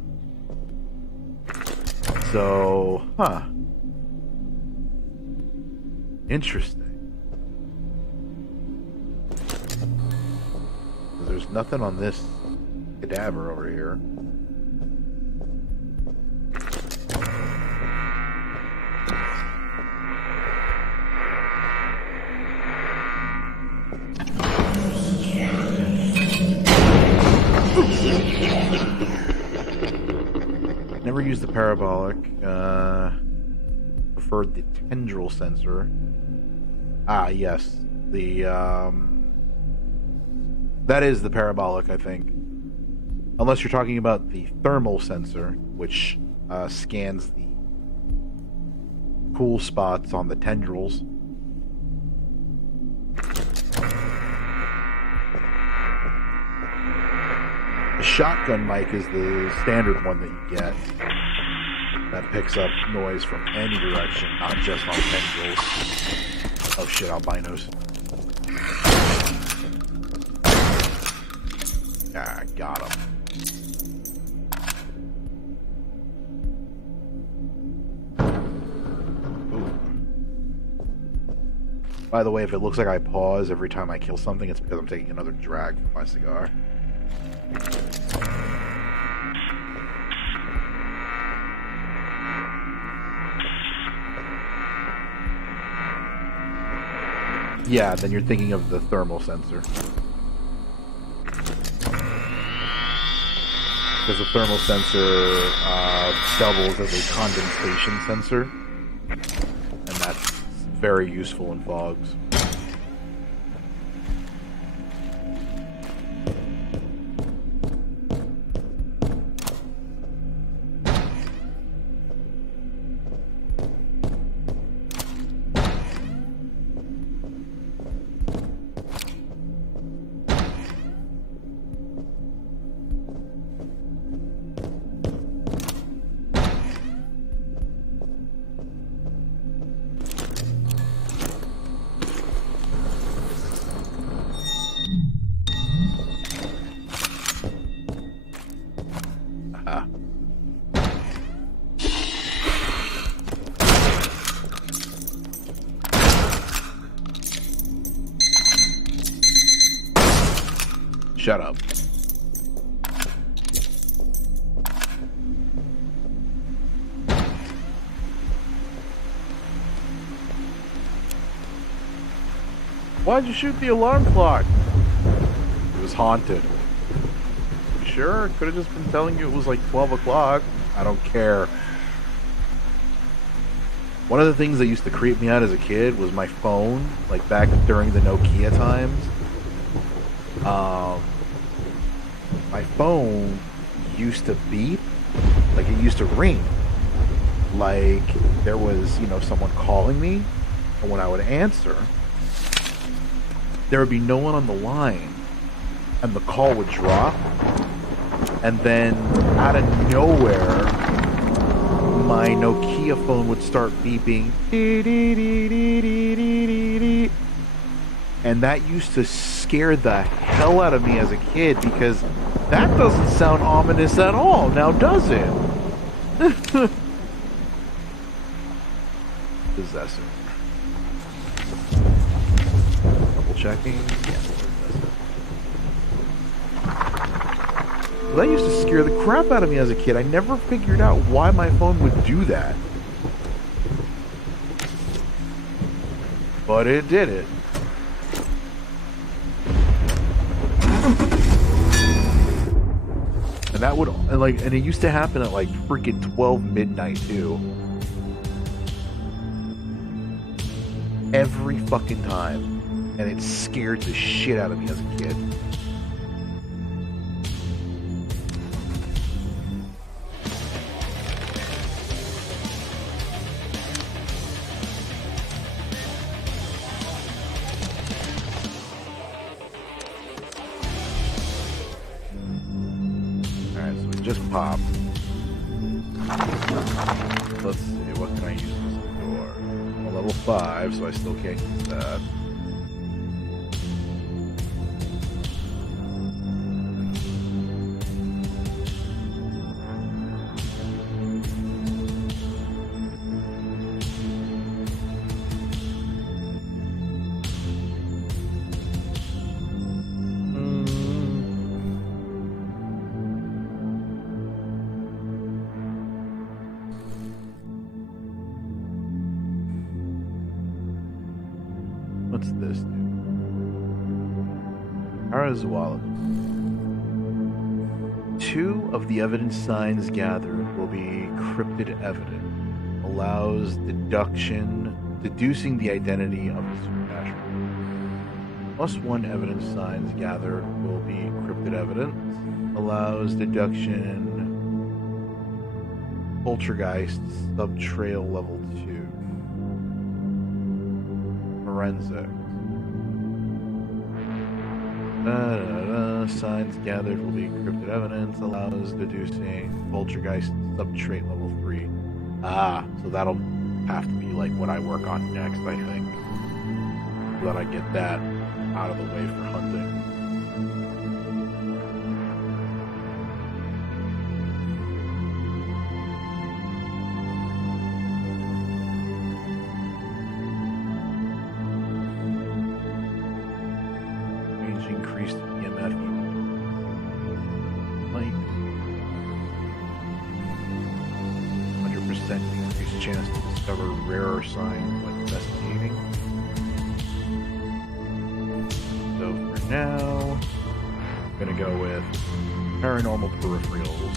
So, huh. Interesting. There's nothing on this cadaver over here. Never used the parabolic. Preferred the tendril sensor. Ah, yes. The, that is the parabolic, I think. Unless you're talking about the thermal sensor, which scans the cool spots on the tendrils. The shotgun mic is the standard one that you get. That picks up noise from any direction, not just on tendrils. Oh shit, albinos. Ah, got him. By the way, if it looks like I pause every time I kill something, it's because I'm taking another drag from my cigar. Yeah, then you're thinking of the thermal sensor. Because the thermal sensor doubles as a condensation sensor. And that's very useful in fogs. Shut up. Why'd you shoot the alarm clock? It was haunted. You sure? Could have just been telling you it was like 12 o'clock. I don't care. One of the things that used to creep me out as a kid was my phone, like back during the Nokia times. My phone used to beep, like it used to ring, like there was, you know, someone calling me, and when I would answer, there would be no one on the line, and the call would drop, and then out of nowhere, my Nokia phone would start beeping, and that used to scare the hell out of me as a kid, because that doesn't sound ominous at all, now does it? Possessor. Double checking. Yeah, well, that used to scare the crap out of me as a kid. I never figured out why my phone would do that. But it did it. And that would, and it used to happen at like freaking 12 midnight too. Every fucking time. And it scared the shit out of me as a kid. Just pop. Let's see, what can I use this for? I'm a level 5, so I still can't use that. What's this do? Parazoology. 2 of the evidence signs gathered will be cryptid evidence. Allows deducing the identity of the supernatural. +1 evidence signs gathered will be cryptid evidence. Allows deduction. Poltergeist subtrail level 2. Forensics. Signs gathered will be cryptid evidence. Allows deducing poltergeist subtrait level 3. Ah, so that'll have to be like what I work on next, I think. so that I get that out of the way for hunting. Increased EMF like 100% increased chance to discover rarer signs when investigating. So for now, I'm gonna go with paranormal peripherals.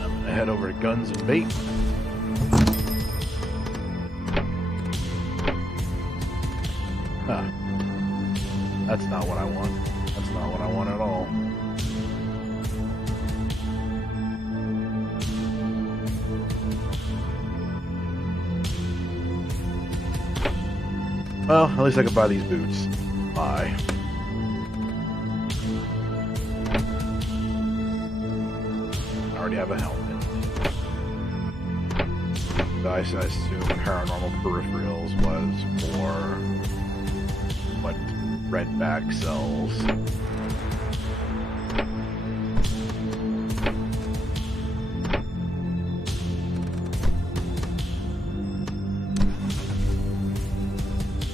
I'm gonna head over to guns and bait. That's not what I want. That's not what I want at all. Well, at least I can buy these boots. Bye. I already have a helmet. I assume paranormal peripherals was for what Redback sells.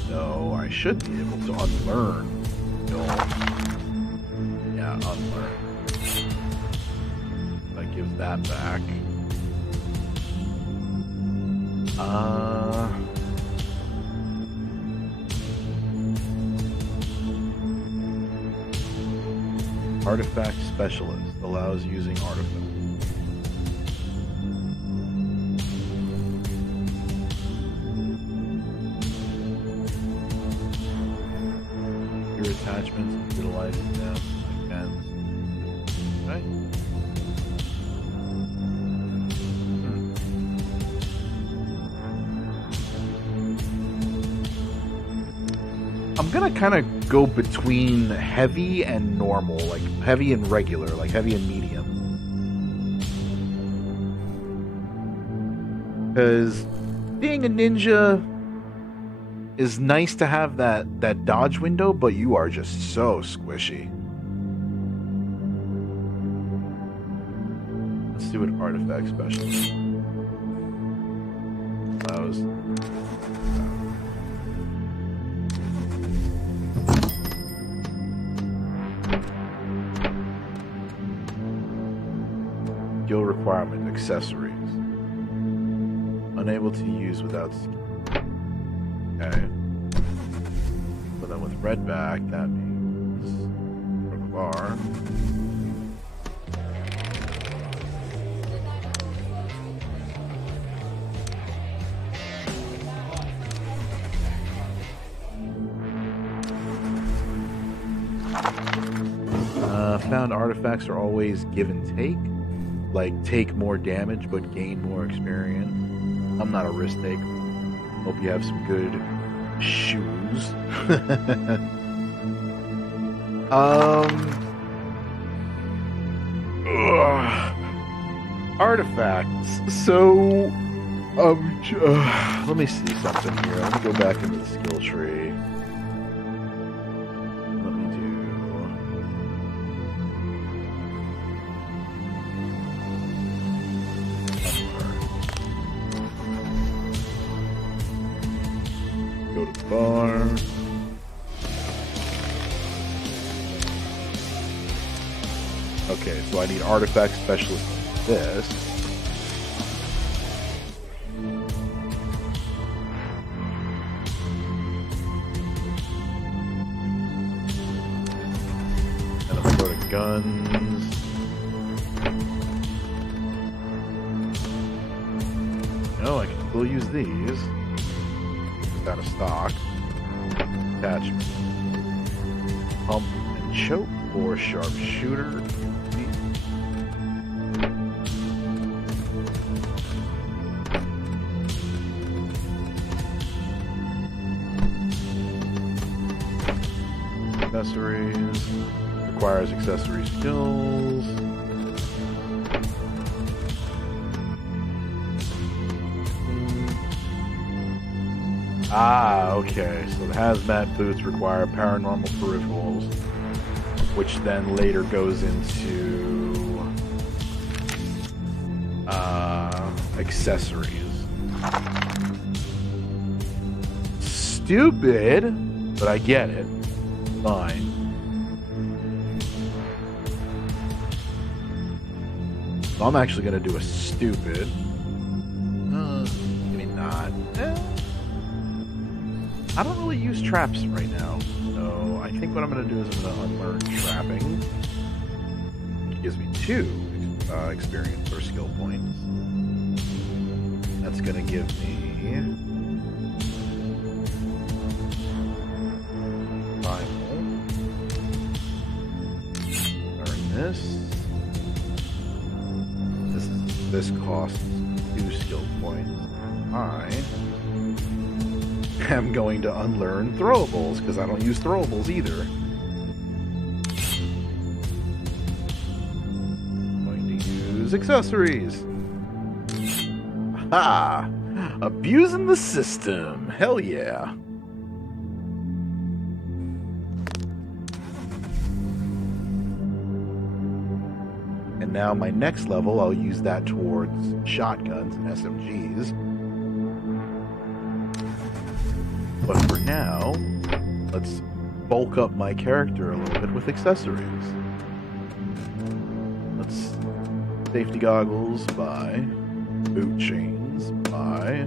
So I should be able to unlearn. No. Yeah, unlearn. That gives that back. Artifact Specialist allows using artifacts. Your attachments and utilizing them against. Right? I'm gonna kind of go between heavy and normal, like heavy and regular, like heavy and medium. Because being a ninja is nice to have that dodge window, but you are just so squishy. Let's see what artifact specialist allows. Skill requirement accessories. Unable to use without skill. Okay. So then with Redback, that means from the bar. Found artifacts are always give and take. Like, take more damage, but gain more experience. I'm not a risk taker. Hope you have some good shoes. Artifacts. So, let me see something here. Let me go back into the skill tree. Go to the bar. Okay, so I need artifact specialist on this. And I'm gonna go to guns. No, I can still use these. Out of stock. Attachment. Pump and choke or sharpshooter. Accessories. Requires accessory skills. Ah, okay. So the hazmat boots require paranormal peripherals, which then later goes into accessories. Stupid, but I get it. Fine. So I'm actually going to do a stupid. Maybe not. I don't really use traps right now. So I think what I'm going to do is I'm going to unlearn trapping. Which gives me 2 experience or skill points. That's going to give me 5. Learn this. This costs 2 skill points. I am going to unlearn throwables because I don't use throwables either. I'm going to use accessories. Ha! Abusing the system. Hell yeah. And now my next level, I'll use that towards shotguns and SMGs. But for now, let's bulk up my character a little bit with accessories. Let's safety goggles buy, boot chains buy.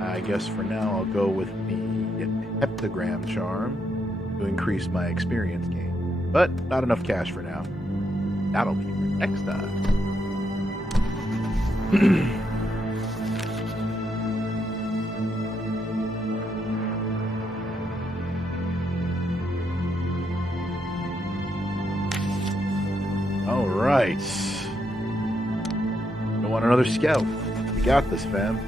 I guess for now I'll go with the heptagram charm to increase my experience gain. But not enough cash for now. That'll be for next time. All right. You want another scout? You got this, fam.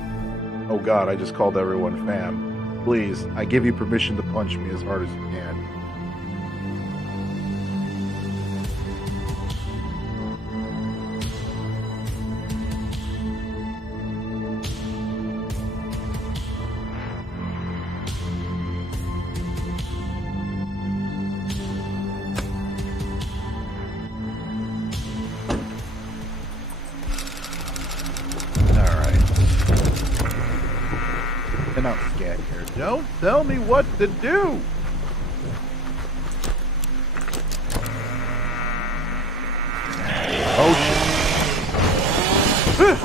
Oh god, I just called everyone fam. Please, I give you permission to punch me as hard as you can. Out scat here. Don't tell me what to do. Oh shit.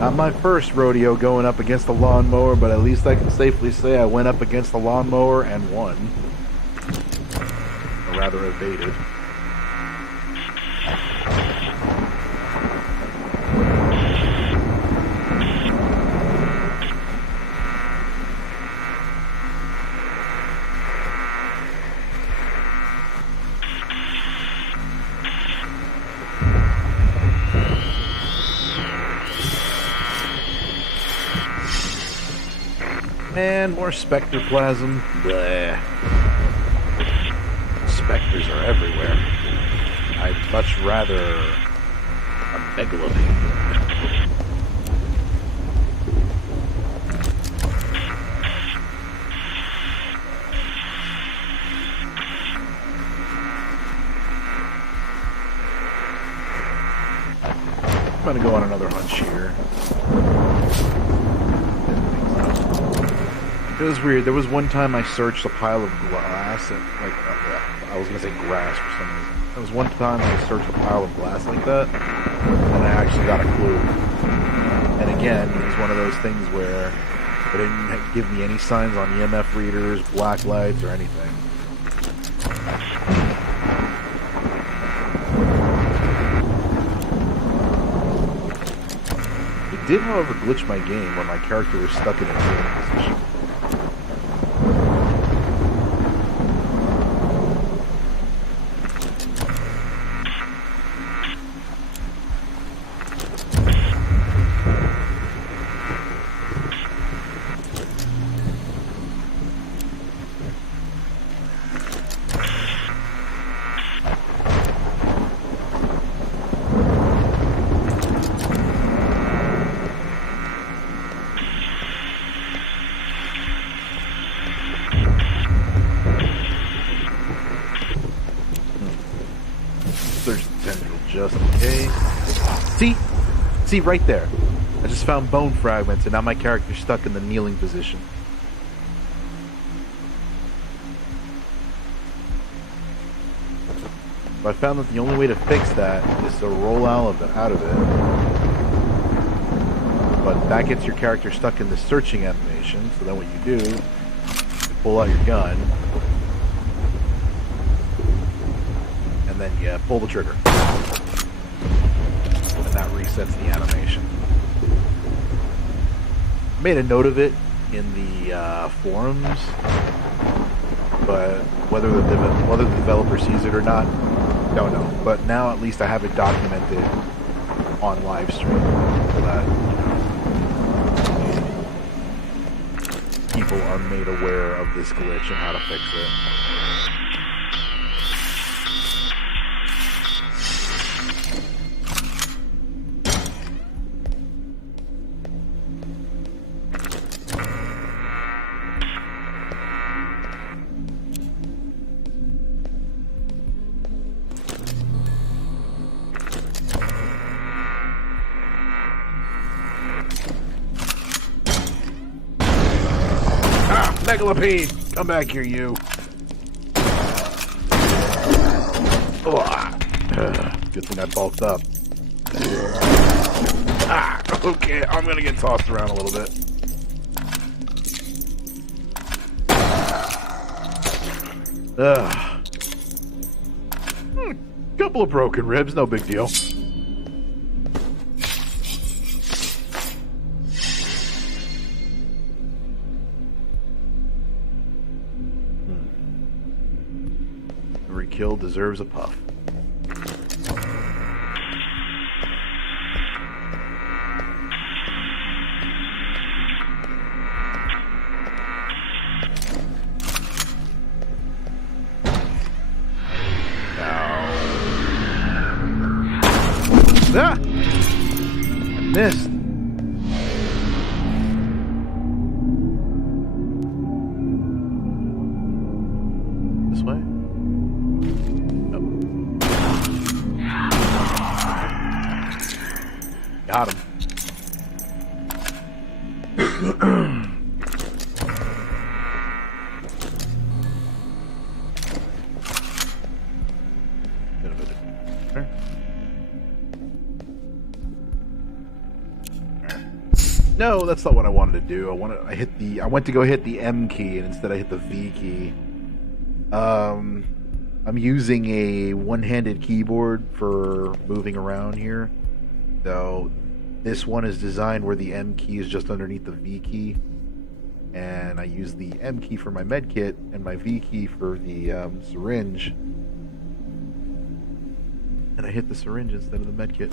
Not my first rodeo going up against the lawnmower, but at least I can safely say I went up against the lawnmower and won. Or rather evaded. And more spectroplasm. Bleh. Specters are everywhere. I'd much rather a megalomane. I'm gonna go on another hunch here. It was weird. There was one time I searched a pile of glass, and I was gonna say grass for some reason. There was one time I searched a pile of glass like that, and I actually got a clue. And again, it was one of those things where it didn't give me any signs on EMF readers, black lights, or anything. It did, however, glitch my game when my character was stuck in a sitting position. just in case. See right there. I just found bone fragments, and now my character's stuck in the kneeling position. So I found that the only way to fix that is to roll out of it. But that gets your character stuck in the searching animation, so then what you do, you pull out your gun, and then you pull the trigger. And that resets the animation. I made a note of it in the forums, but whether the developer sees it or not, don't know. But now at least I have it documented on live stream so that, people are made aware of this glitch and how to fix it. Megalopede! Come back here, you. Good thing I bulked up. Okay, I'm gonna get tossed around a little bit. Couple of broken ribs, no big deal. Every kill deserves a puff. I missed. This way? Nope. Got him. No, that's not what I wanted to do. I went to go hit the M key, and instead I hit the V key. I'm using a one-handed keyboard for moving around here. So this one is designed where the M key is just underneath the V key. And I use the M key for my med kit and my V key for the syringe. And I hit the syringe instead of the med kit.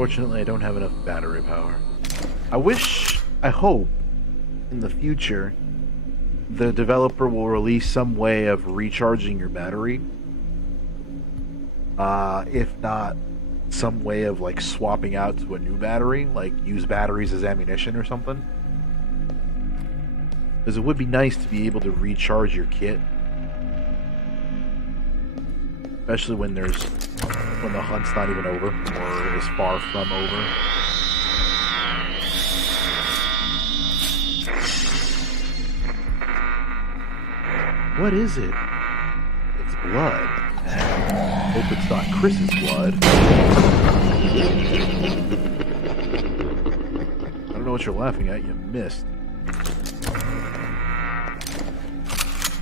Fortunately, I don't have enough battery power. I hope, in the future, the developer will release some way of recharging your battery. If not, some way of like swapping out to a new battery, like use batteries as ammunition or something. Because it would be nice to be able to recharge your kit. Especially when the hunt's not even over, or is far from over. What is it? It's blood. Hope it's not Chris's blood. I don't know what you're laughing at, you missed.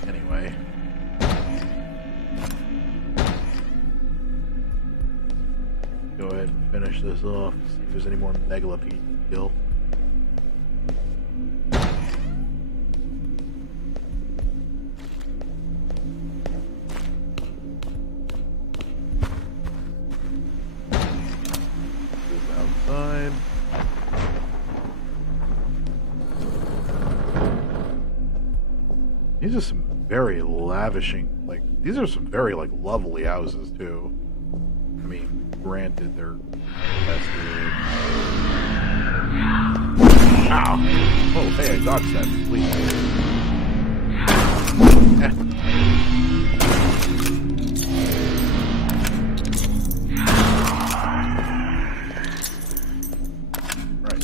Anyway. Go ahead and finish this off. See if there's any more megalipedes to kill. Outside. These are some very lavishing, like, these are some very, like, lovely houses, too. I mean, granted, they're infested. Ow! Oh, hey, I dodged that, please. Right.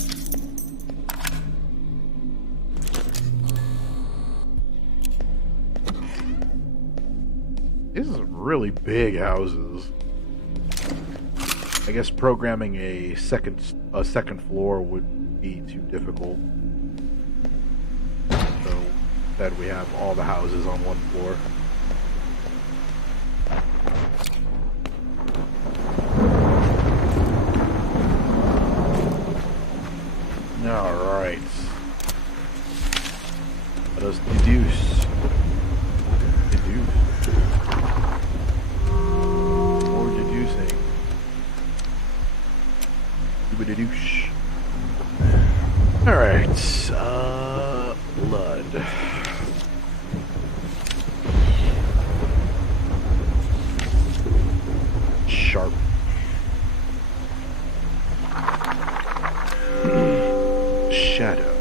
These are some really big houses. I guess programming a second floor would be too difficult. So instead we have all the houses on one floor. Alright. Let us deduce. More deducing. Douche. Alright, blood. Sharp. Shadow.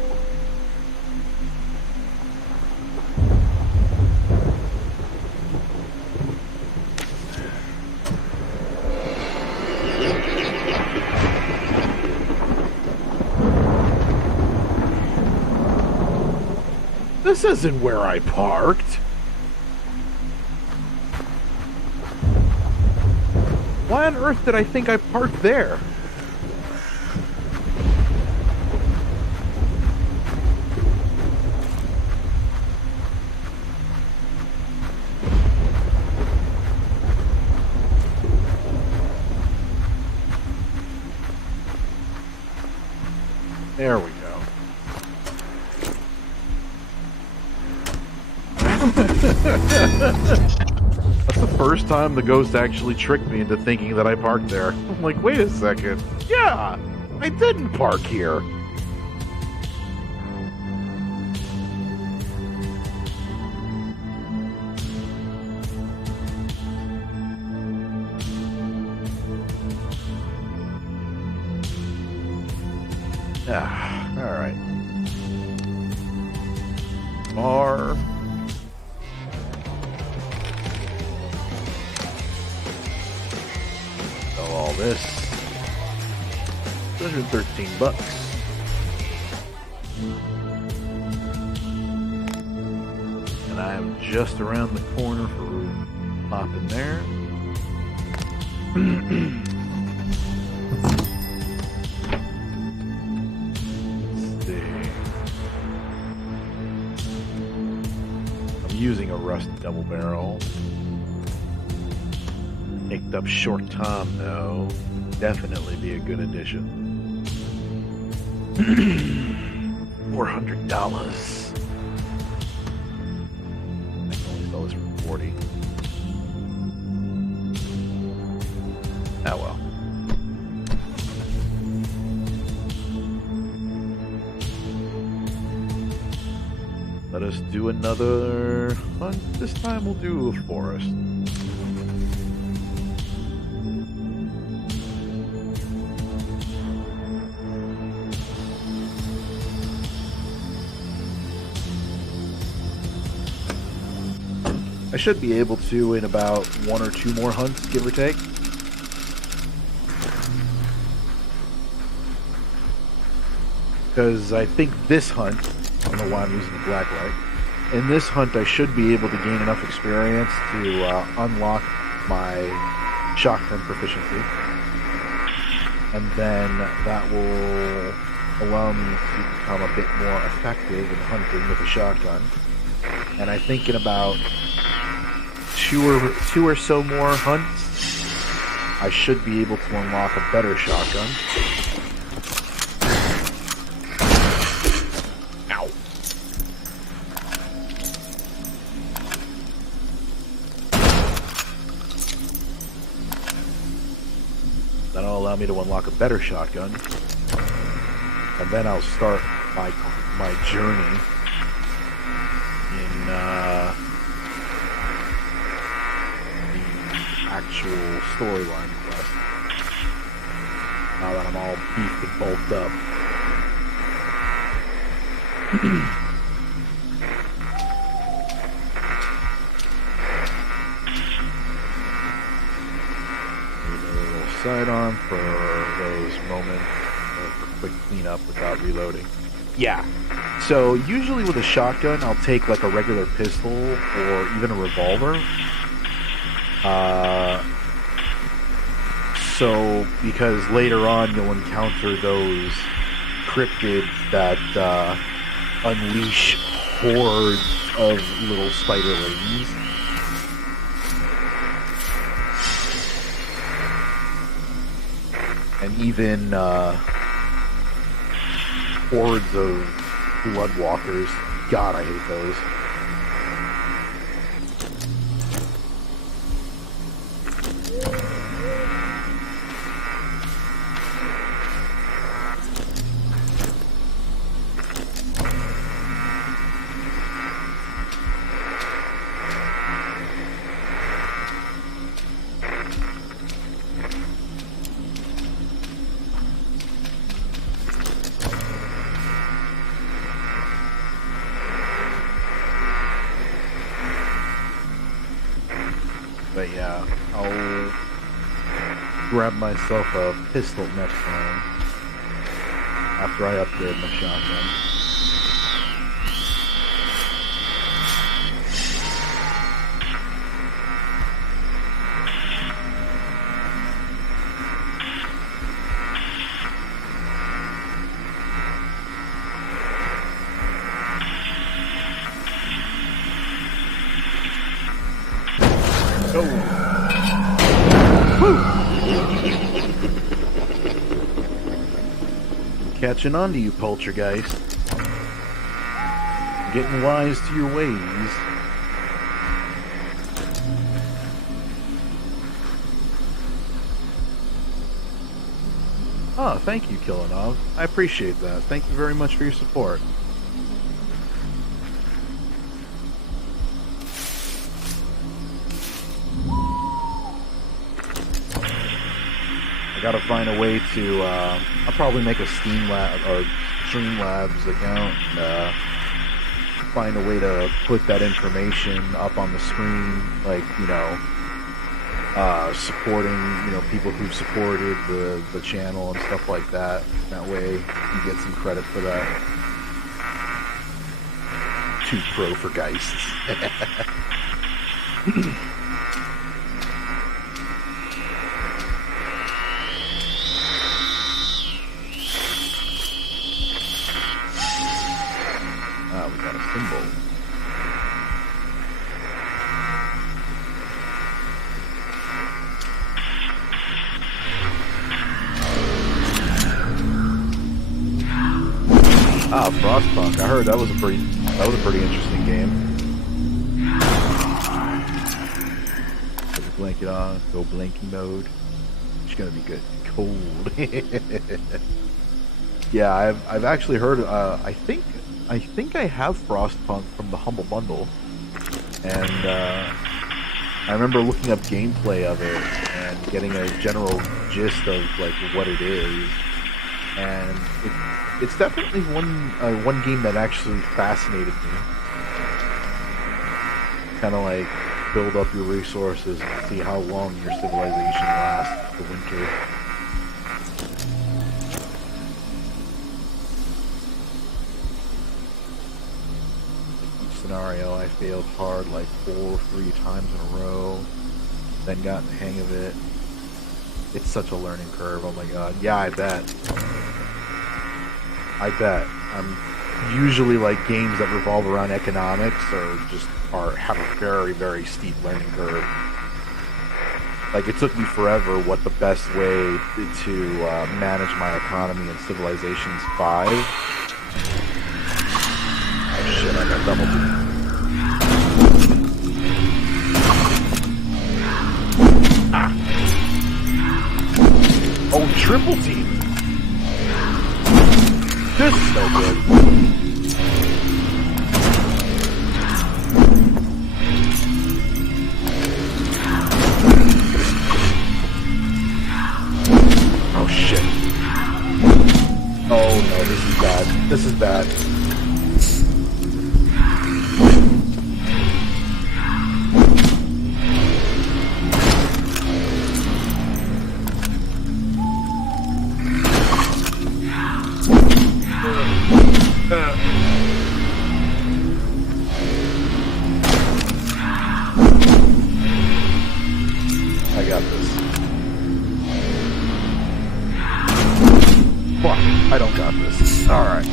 This isn't where I parked. Why on earth did I think I parked there? There we go. That's the first time the ghost actually tricked me into thinking that I parked there. I'm like, wait a second. Yeah, I didn't park here. Ah, alright. Bar. Sell all this. $213. And I am just around the corner for popping there. Using a rusty double barrel. Nicked up short Tom though. Definitely be a good addition. $400. I can only sell this for 40. Oh well. Let us do another hunt. This time we'll do a forest. I should be able to in about 1 or 2 more hunts, give or take. Because I think this hunt, I don't know why I'm using the black light, in this hunt I should be able to gain enough experience to unlock my shotgun proficiency. And then that will allow me to become a bit more effective in hunting with a shotgun. And I think in about two or so more hunts, I should be able to unlock a better shotgun. Ow. That'll allow me to unlock a better shotgun. And then I'll start my journey in the actual storyline quest. Now that I'm all beefed and bulked up. Need a little sidearm for those moments for quick cleanup without reloading. Yeah. So usually with a shotgun, I'll take like a regular pistol or even a revolver. So because later on you'll encounter those cryptids that unleash hordes of little spiderlings. And even hordes of bloodwalkers. God, I hate those. But yeah, I'll grab myself a pistol next time after I upgrade my shotgun. Catching on to you, poltergeist. Getting wise to your ways. Oh, thank you, Killinov. I appreciate that. Thank you very much for your support. Gotta find a way to, I'll probably make a Streamlabs account and find a way to put that information up on the screen, like, you know, supporting, you know, people who've supported the channel and stuff like that. That way you get some credit for that. Too pro for Geists. We got a symbol. Ah, Frostpunk. I heard that was a pretty interesting game. Put the blanket on, go blanky mode. It's gonna be good. Cold. Yeah, I've actually heard. I think I think I have Frostpunk from the Humble Bundle, and I remember looking up gameplay of it and getting a general gist of like what it is, and it's definitely one game that actually fascinated me. Kind of like build up your resources and see how long your civilization lasts the winter. Scenario, I failed hard like 4 or 3 times in a row, then got in the hang of it. It's such a learning curve, oh my god. Yeah, I bet. Usually like games that revolve around economics have a very, very steep learning curve. Like, it took me forever what the best way to manage my economy in Civilizations 5. Oh shit, I got double teamed. Oh, triple team! This is so good. Oh shit. Oh no, this is bad. This is bad. I got this. Fuck, I don't got this. Alright.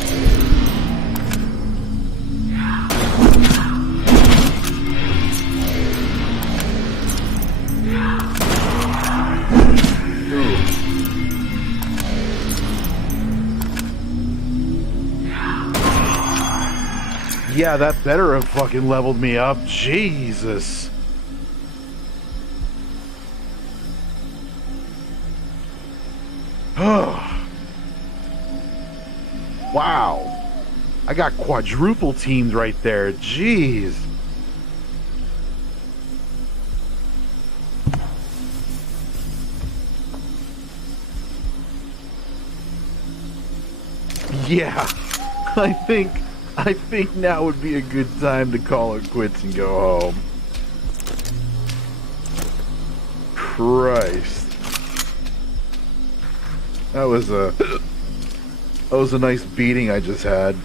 Yeah, that better have fucking leveled me up. Jesus. Wow. I got quadruple teamed right there. Jeez. Yeah. I think now would be a good time to call it quits and go home. Christ. That was a nice beating I just had.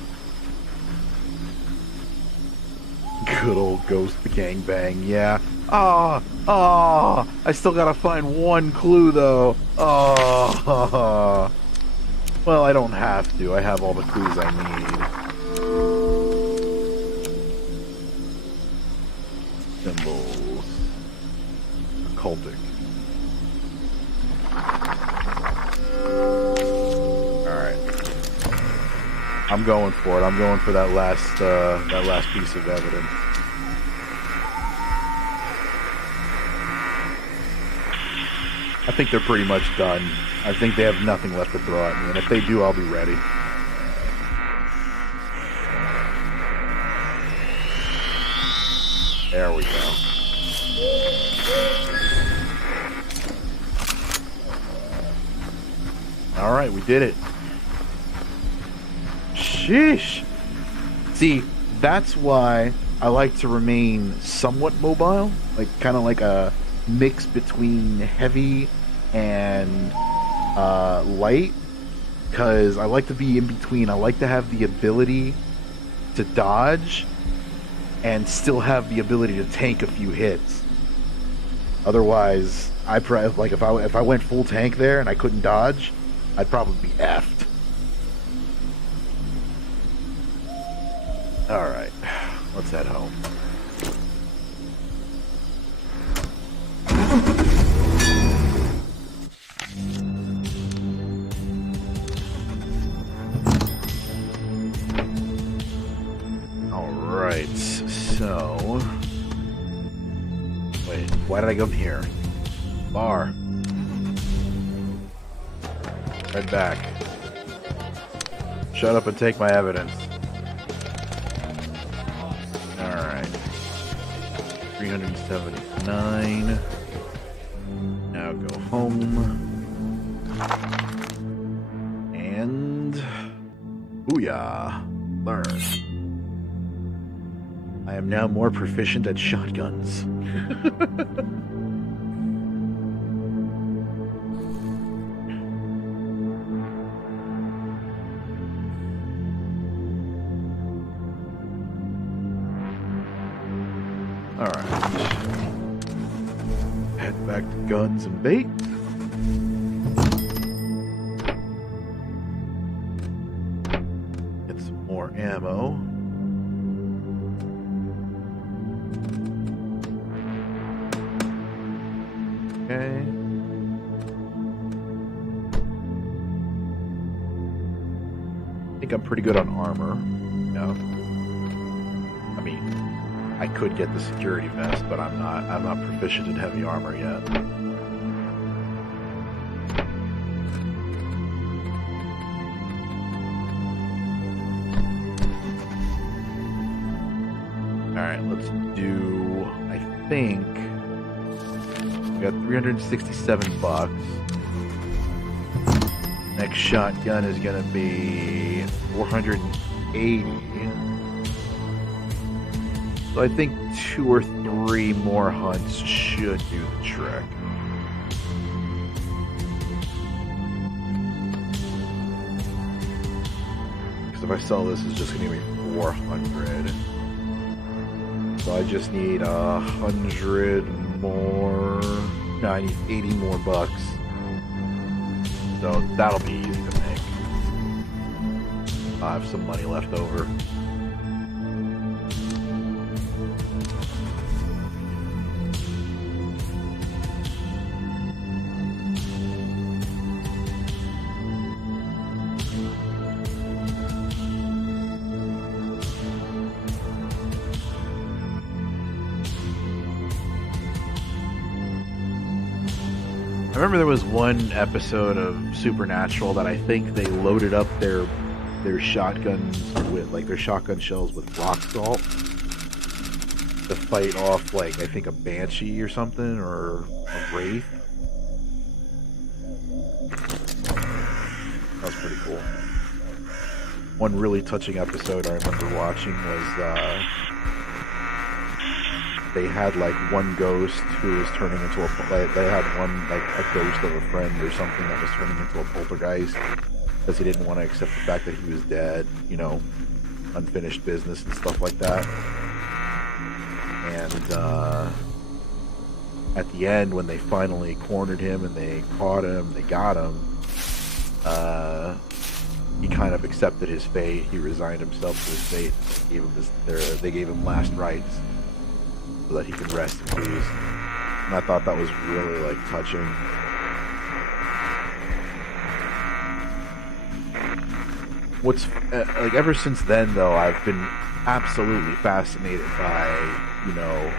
Good old ghost gangbang, yeah. I still gotta find one clue though. Well, I don't have to. I have all the clues I need. Symbols. Occultic. Alright. I'm going for it. I'm going for that last piece of evidence. I think they're pretty much done. I think they have nothing left to throw at me, and if they do, I'll be ready. There we go. Alright, we did it. Sheesh. See, that's why I like to remain somewhat mobile. Like, kind of like a mix between heavy and light. Because I like to be in between. I like to have the ability to dodge and still have the ability to tank a few hits. Otherwise, like if I went full tank there and I couldn't dodge, I'd probably be effed. Alright, let's head home. Alright, so... Wait, why did I come here? Bar. Right back. Shut up and take my evidence. 379. Now go home. And booyah. Learn. I am now more proficient at shotguns. Alright. Head back to guns and bait. Get some more ammo. Okay. I think I'm pretty good on armor. No. I mean, I could get the security vest, but I'm not proficient in heavy armor yet. Alright, let's do, I think we got 367 bucks. Next shotgun is gonna be 480. So I think 2 or 3 more hunts should do the trick. Because if I sell this, it's just gonna be 400. So I just need 100 more. No, I need 80 more bucks. So that'll be easy to make. I have some money left over. I remember there was one episode of Supernatural that I think they loaded up their shotguns with, like, their shotgun shells with rock salt to fight off, like, I think a banshee or something, or a wraith. That was pretty cool. One really touching episode I remember watching was they had like one ghost who was turning into a, they had one, like a ghost of a friend or something that was turning into a poltergeist because he didn't want to accept the fact that he was dead, you know, unfinished business and stuff like that. And at the end, when they finally cornered him and they caught him, they got him, he kind of accepted his fate. He resigned himself to his fate. They gave him last rites so that he could rest in peace. And I thought that was really, like, touching. What's like, ever since then, though, I've been absolutely fascinated by, you know,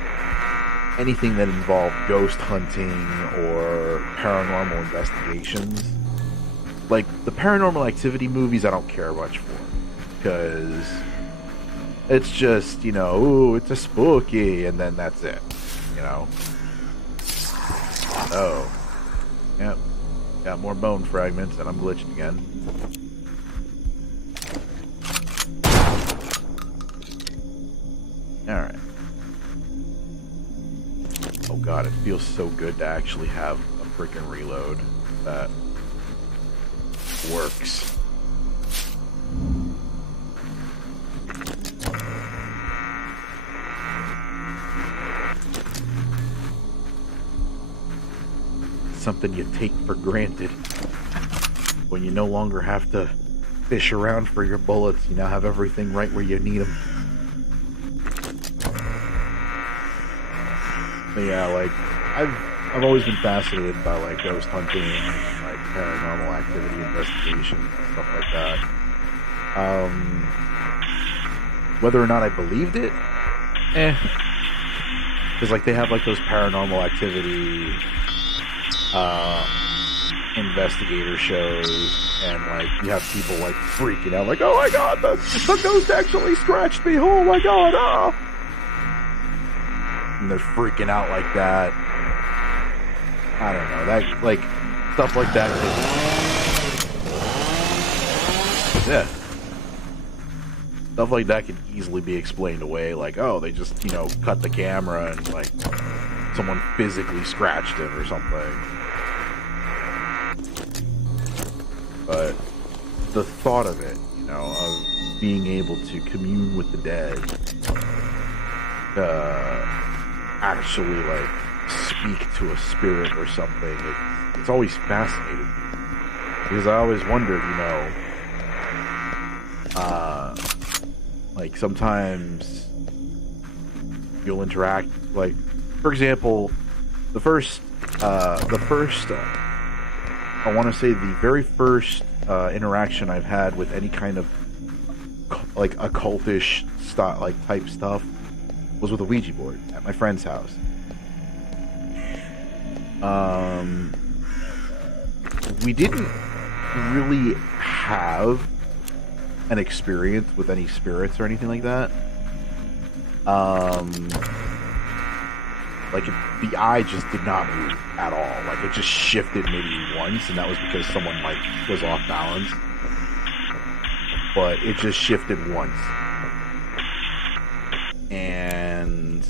anything that involved ghost hunting or paranormal investigations. Like, the Paranormal Activity movies I don't care much for, because it's just, you know, ooh, it's a spooky, and then that's it, you know. Oh. Yep. Got more bone fragments, and I'm glitching again. Alright. Oh god, it feels so good to actually have a freaking reload that works. Something you take for granted when you no longer have to fish around for your bullets. You now have everything right where you need them. But yeah, like, I've always been fascinated by, like, ghost hunting and, like, paranormal activity investigation and stuff like that. Whether or not I believed it, because, like, they have, like, those paranormal activity investigator shows, and, like, you have people, like, freaking out, like, oh my god, the ghost actually scratched me, oh my god, ah! and they're freaking out like that. I don't know, that, like, stuff like that could, yeah. Stuff like that could easily be explained away, like, oh, they just, you know, cut the camera and, like, someone physically scratched it or something. But the thought of it, you know, of being able to commune with the dead, actually, like, speak to a spirit or something, it's always fascinated me. Because I always wondered, you know, like, sometimes you'll interact, like, for example, the first, I want to say the very first interaction I've had with any kind of, like, occultish style, like, type stuff was with a Ouija board at my friend's house. We didn't really have an experience with any spirits or anything like that. Like, the eye just did not move at all. Like, it just shifted maybe once, and that was because someone, like, was off balance. But it just shifted once. And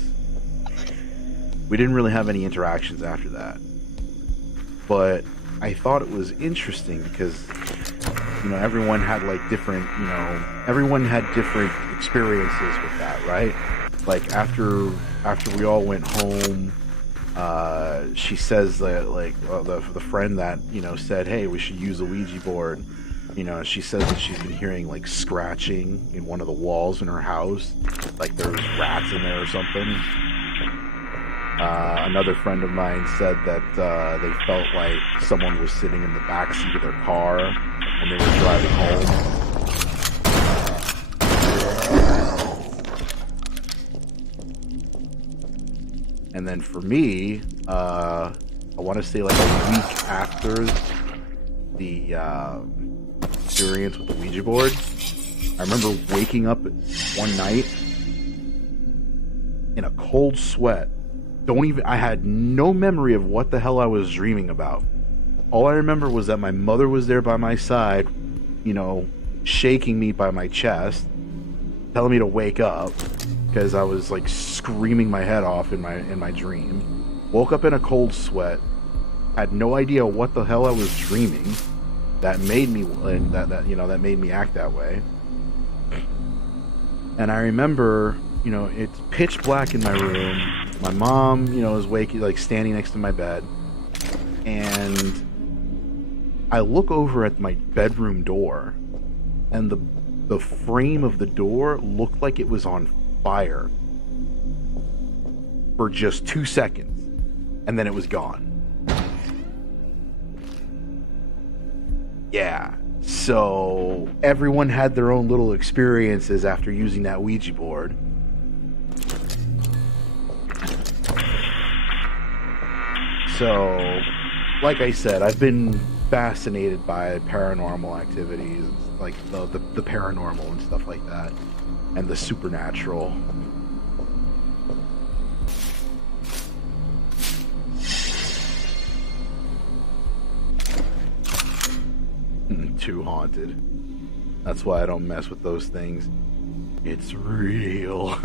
we didn't really have any interactions after that. But I thought it was interesting because, you know, everyone had, like, different, you know, everyone had different experiences with that, right? Like, after we all went home, she says that, like, the friend that, you know, said, hey, we should use a Ouija board, you know, she says that she's been hearing, like, scratching in one of the walls in her house, like there's rats in there or something. Another friend of mine said that they felt like someone was sitting in the backseat of their car when they were driving home. And then for me, I want to say like a week after the experience with the Ouija board, I remember waking up one night in a cold sweat. I had no memory of what the hell I was dreaming about. All I remember was that my mother was there by my side, you know, shaking me by my chest, telling me to wake up, because I was like screaming my head off in my dream. Woke up in a cold sweat, had no idea what the hell I was dreaming. That made me that made me act that way. And I remember, you know, it's pitch black in my room. My mom, you know, is waking, like standing next to my bed, and I look over at my bedroom door, and the frame of the door looked like it was on fire for just 2 seconds, and then it was gone. Yeah, so everyone had their own little experiences after using that Ouija board. So, like I said, I've been fascinated by paranormal activities, like the paranormal and stuff like that, and the supernatural. Too haunted. That's why I don't mess with those things. It's real.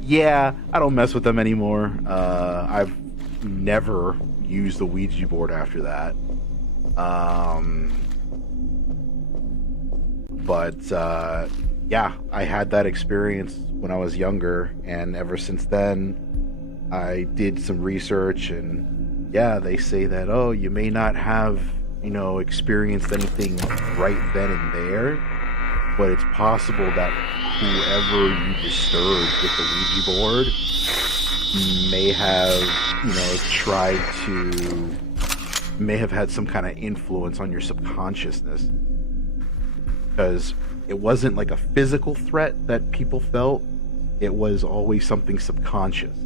Yeah, I don't mess with them anymore. I've never used the Ouija board after that. Yeah, I had that experience when I was younger, and ever since then I did some research, and yeah, they say that, oh, you may not have, you know, experienced anything right then and there, but it's possible that whoever you disturbed with the Ouija board may have, you know, may have had some kind of influence on your subconsciousness, because it wasn't like a physical threat that people felt, it was always something subconscious.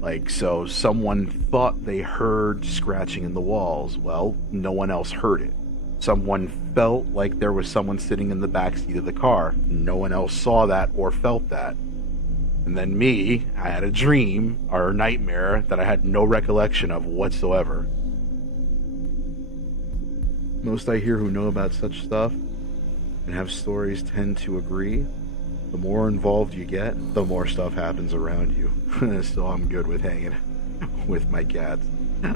Like, so someone thought they heard scratching in the walls. Well, no one else heard it. Someone felt like there was someone sitting in the backseat of the car. No one else saw that or felt that. And then me, I had a dream or a nightmare that I had no recollection of whatsoever. Most I hear who know about such stuff and have stories tend to agree. The more involved you get, the more stuff happens around you. So I'm good with hanging with my cats.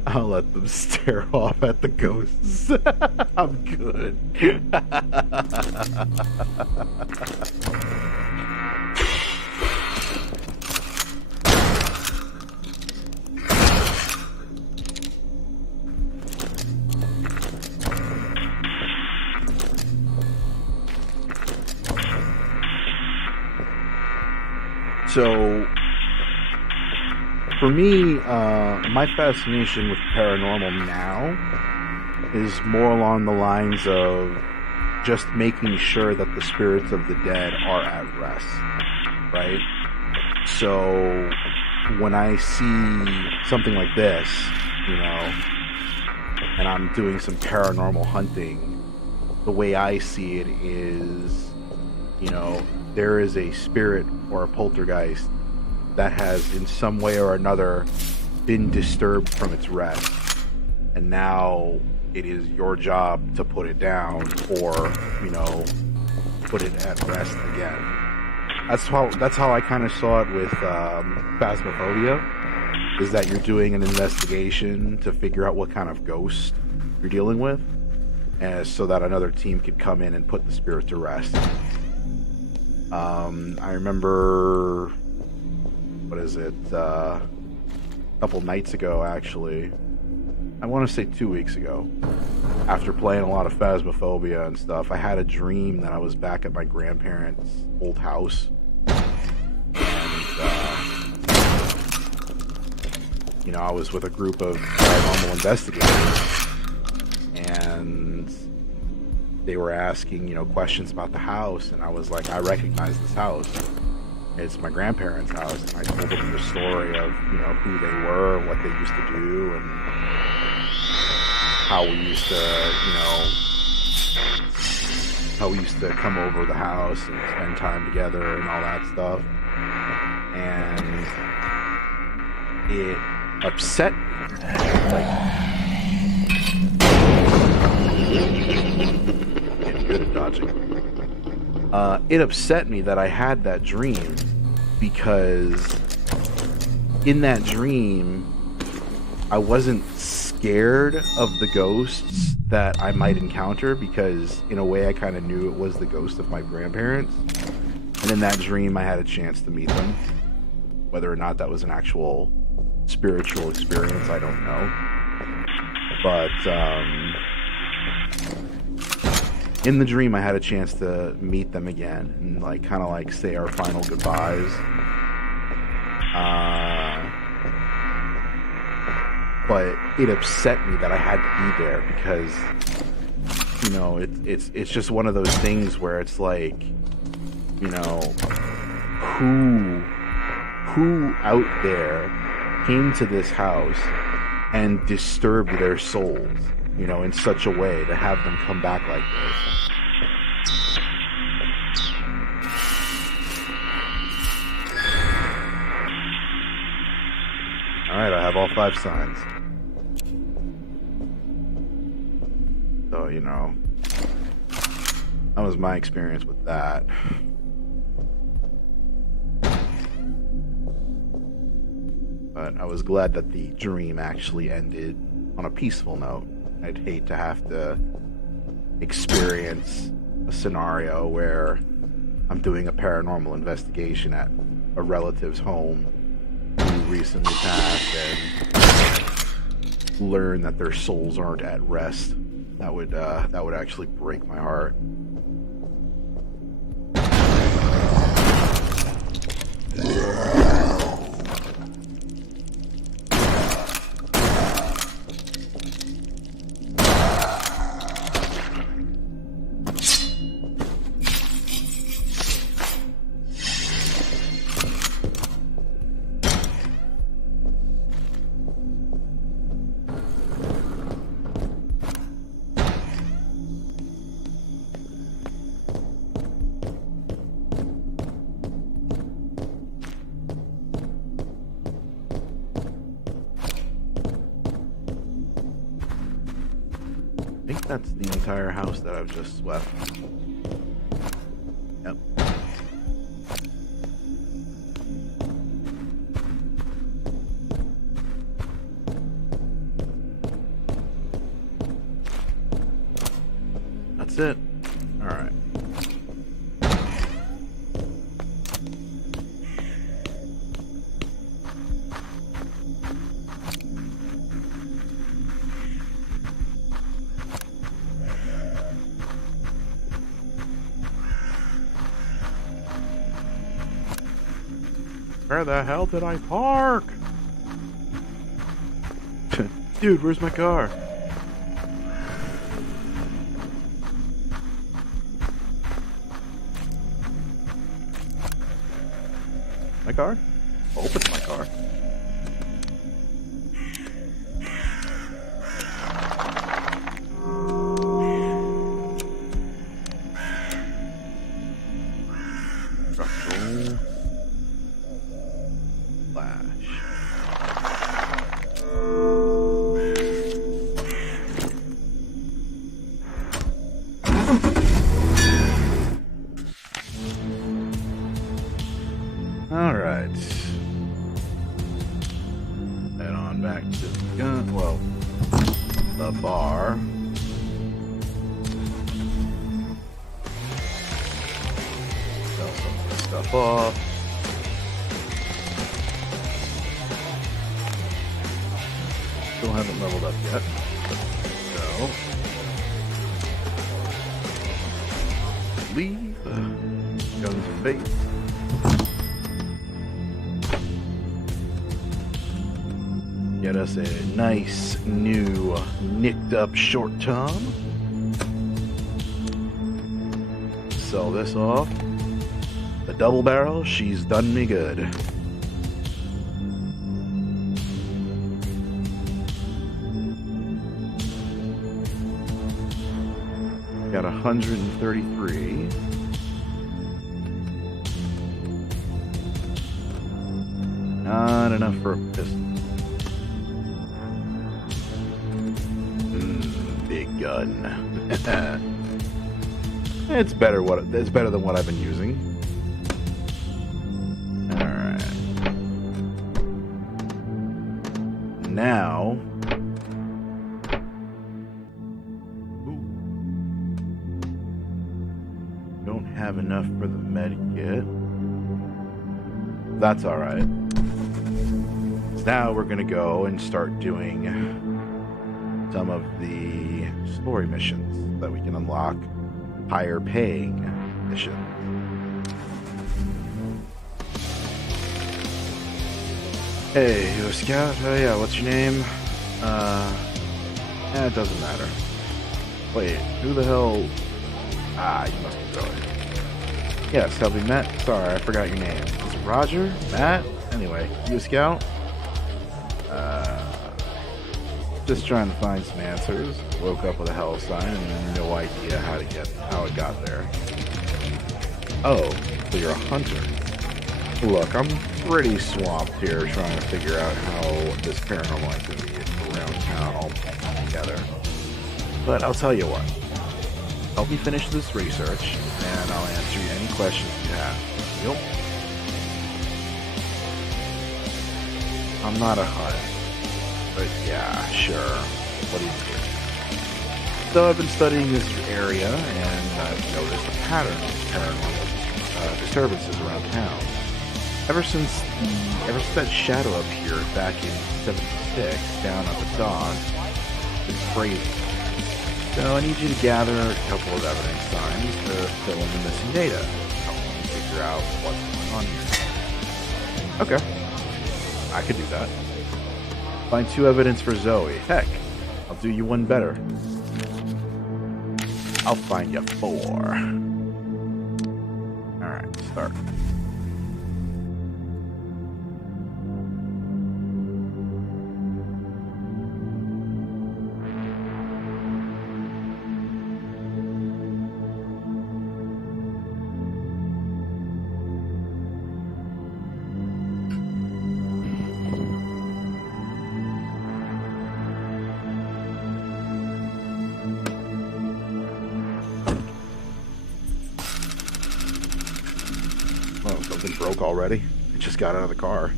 I'll let them stare off at the ghosts. I'm good. So, for me, my fascination with paranormal now is more along the lines of just making sure that the spirits of the dead are at rest, right? So, when I see something like this, you know, and I'm doing some paranormal hunting, the way I see it is, you know, there is a spirit or a poltergeist that has in some way or another been disturbed from its rest, and now it is your job to put it down or, you know, put it at rest again. That's how I kind of saw it with Phasmophobia, is that you're doing an investigation to figure out what kind of ghost you're dealing with, and so that another team could come in and put the spirit to rest. I remember, what is it, a couple nights ago, actually, I want to say 2 weeks ago, after playing a lot of Phasmophobia and stuff, I had a dream that I was back at my grandparents' old house, and, you know, I was with a group of paranormal investigators, and they were asking, you know, questions about the house, and I was like, I recognize this house. It's my grandparents' house. And I told them the story of, you know, who they were, what they used to do, and how we used to, you know, how we used to come over the house and spend time together and all that stuff. And it upset me. Good at dodging. It upset me that I had that dream, because in that dream I wasn't scared of the ghosts that I might encounter, because in a way I kind of knew it was the ghost of my grandparents, and in that dream I had a chance to meet them. Whether or not that was an actual spiritual experience, I don't know, but in the dream, I had a chance to meet them again and, like, kind of like say our final goodbyes. But it upset me that I had to be there, because, you know, it's just one of those things where it's like, you know, who out there came to this house and disturbed their souls, you know, in such a way to have them come back like this. Alright, I have all 5 signs. So, you know, that was my experience with that. But I was glad that the dream actually ended on a peaceful note. I'd hate to have to experience a scenario where I'm doing a paranormal investigation at a relative's home who recently passed and learn that their souls aren't at rest. That would actually break my heart. That's the entire house that I've just swept. Yep. That's it. Alright. Where the hell did I park? Dude, where's my car? My car? Open my car. Structural flash. Alright. Head on back to the gun. Well, the bar. Sell some of this stuff off. Still haven't leveled up yet. So, leave. Guns of faith. Get us a nice new nicked up short tom. Sell this off. The double barrel, she's done me good. Got 133. Not enough for a pistol. Big gun. It's better than what I've been using. Alright. Now don't have enough for the med kit. That's alright. So now we're gonna go and start doing some of the story missions that we can unlock, higher paying missions. Hey, you a scout? Oh yeah, what's your name? It doesn't matter. Wait, who the hell? Ah, you must be Zoe. Yes, have we met? Sorry, I forgot your name. Is it Roger? Matt? Anyway, you a scout? Just trying to find some answers. Woke up with a Hellsign and no idea how it got there. Oh, so you're a hunter. Look, I'm pretty swamped here trying to figure out how this paranormal activity around town all comes together. But I'll tell you what. Help me finish this research, and I'll answer you any questions you have. Yep. I'm not a hunt. But yeah, sure. What do you do? So I've been studying this area, and I've noticed a pattern of paranormal disturbances around town. Ever since that shadow appeared back in '76 down at the dock, it's crazy. So I need you to gather a couple of evidence signs to fill in the missing data. Help me figure out what's going on here. Okay, I could do that. Find 2 evidence for Zoe. Heck, I'll do you one better. I'll find you 4. Alright, start. Oh, something broke already? It just got out of the car.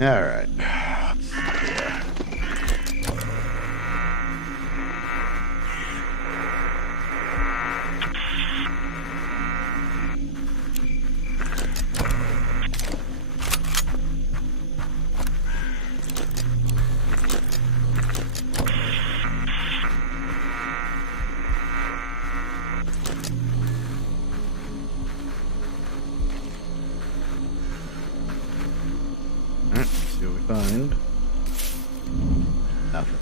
Alright. Let's see here. Find nothing.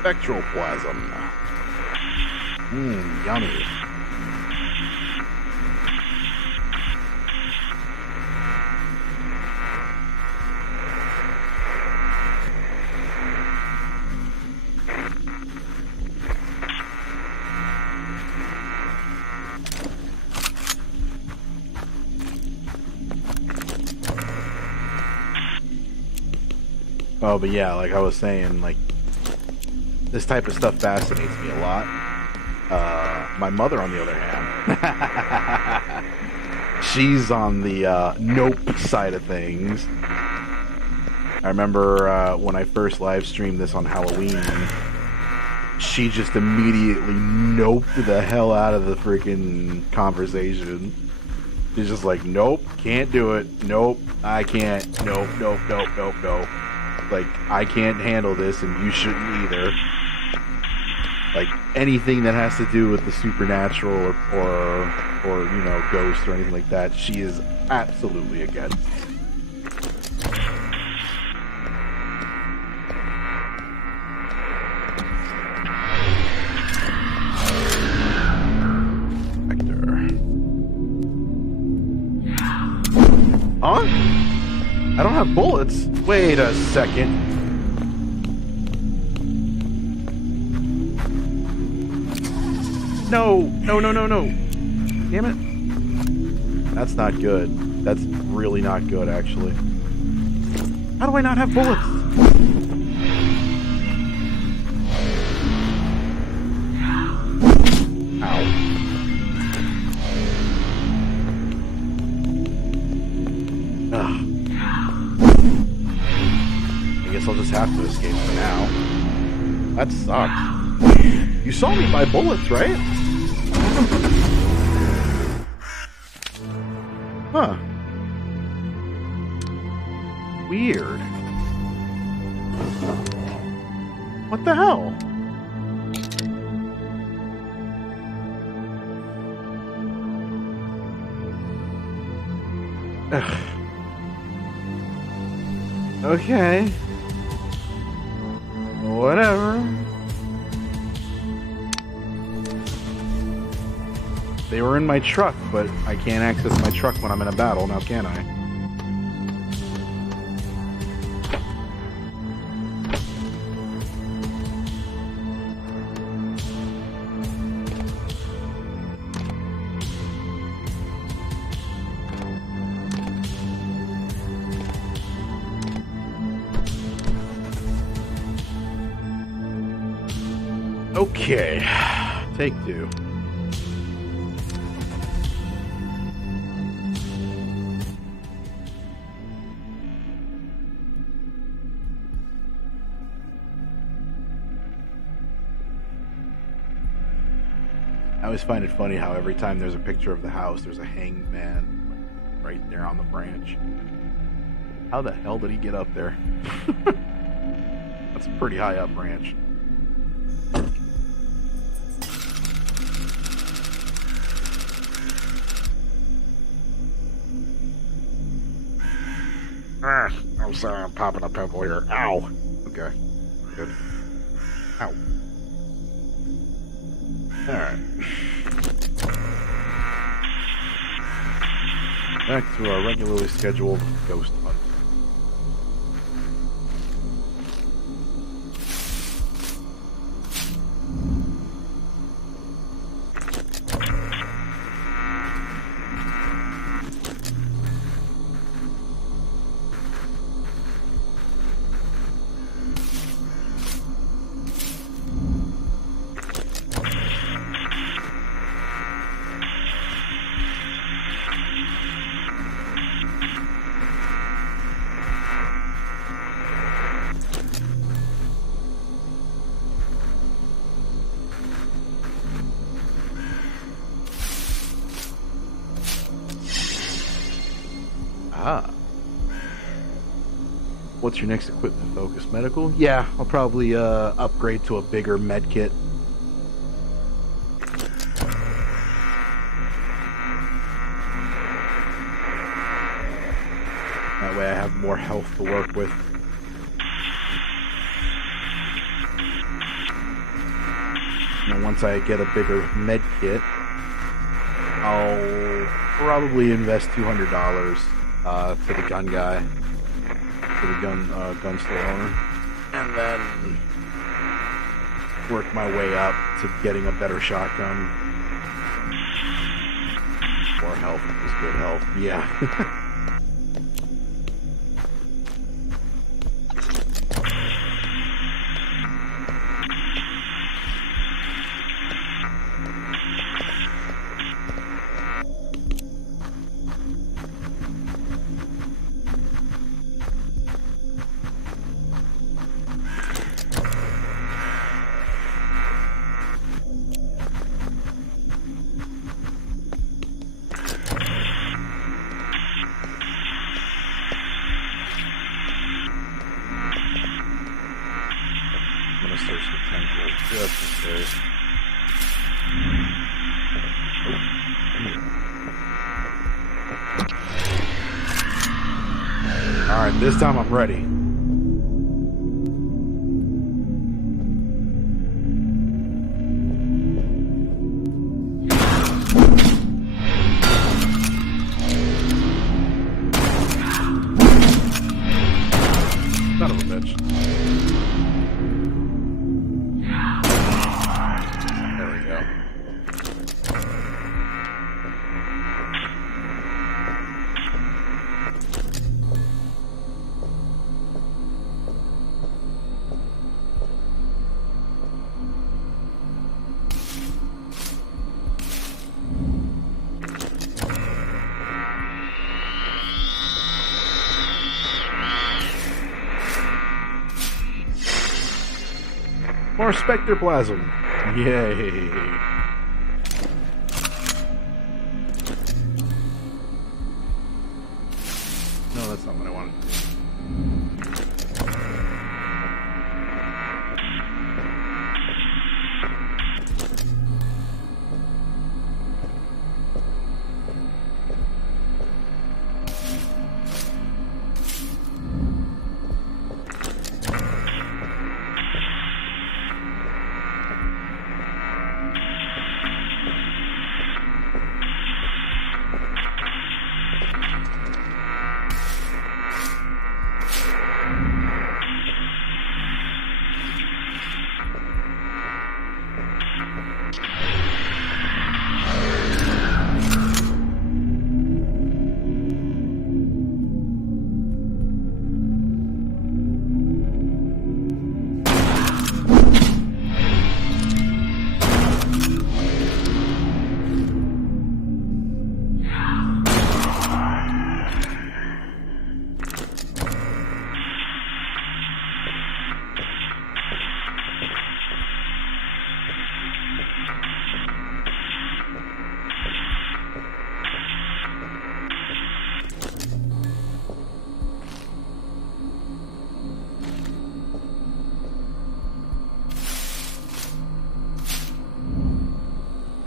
Spectral plasm. Yummy. Oh, but yeah, like I was saying, like, this type of stuff fascinates me a lot. My mother, on the other hand, she's on the nope side of things. I remember when I first live streamed this on Halloween, she just immediately noped the hell out of the freaking conversation. She's just like, nope, can't do it. Nope, I can't. Nope, nope, nope, nope, nope. Like, I can't handle this, and you shouldn't either. Like, anything that has to do with the supernatural or you know, ghosts or anything like that, she is absolutely against. Huh? I don't have bullets. Wait a second. No, no, no, no, no. Damn it. That's not good. That's really not good, actually. How do I not have bullets? Ow. I guess I'll just have to escape for now. That sucks. You saw me buy bullets, right? Huh. Weird. What the hell? Ugh. Okay. Whatever. They were in my truck, but I can't access my truck when I'm in a battle, now can I? Okay, take two. I always find it funny how every time there's a picture of the house, there's a hanged man right there on the branch. How the hell did he get up there? That's a pretty high up branch. I'm sorry, I'm popping a pimple here. Ow. Okay. Good. Ow. Alright. Back to our regularly scheduled ghost hunt. Ah. What's your next equipment focus? Medical? Yeah, I'll probably upgrade to a bigger med kit. That way I have more health to work with. And once I get a bigger med kit, I'll probably invest $200 to the gun guy, to the gun store owner, and then work my way up to getting a better shotgun. More health is good health. Yeah. Alright, this time I'm ready. Son of a bitch. There we go. More spectroplasm. Yay. No, that's not what I wanted.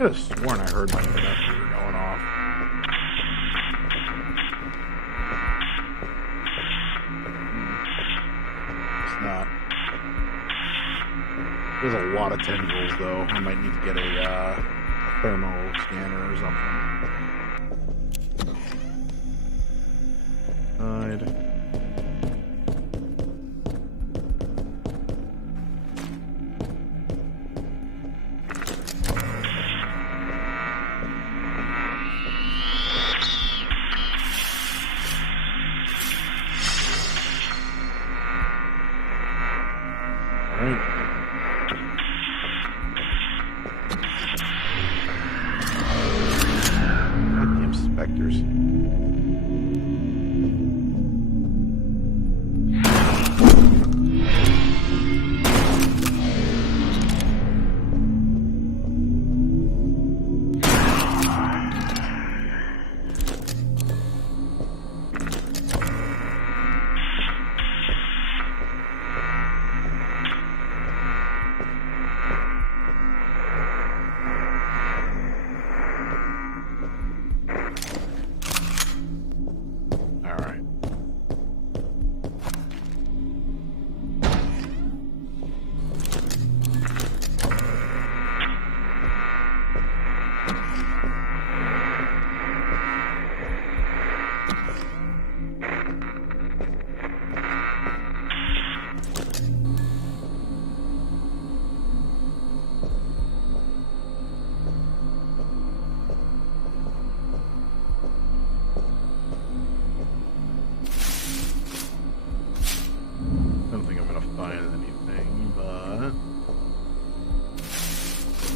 I could have sworn I heard my detector going off. There's a lot of tendrils, though. I might need to get a thermal scanner or something. Hide.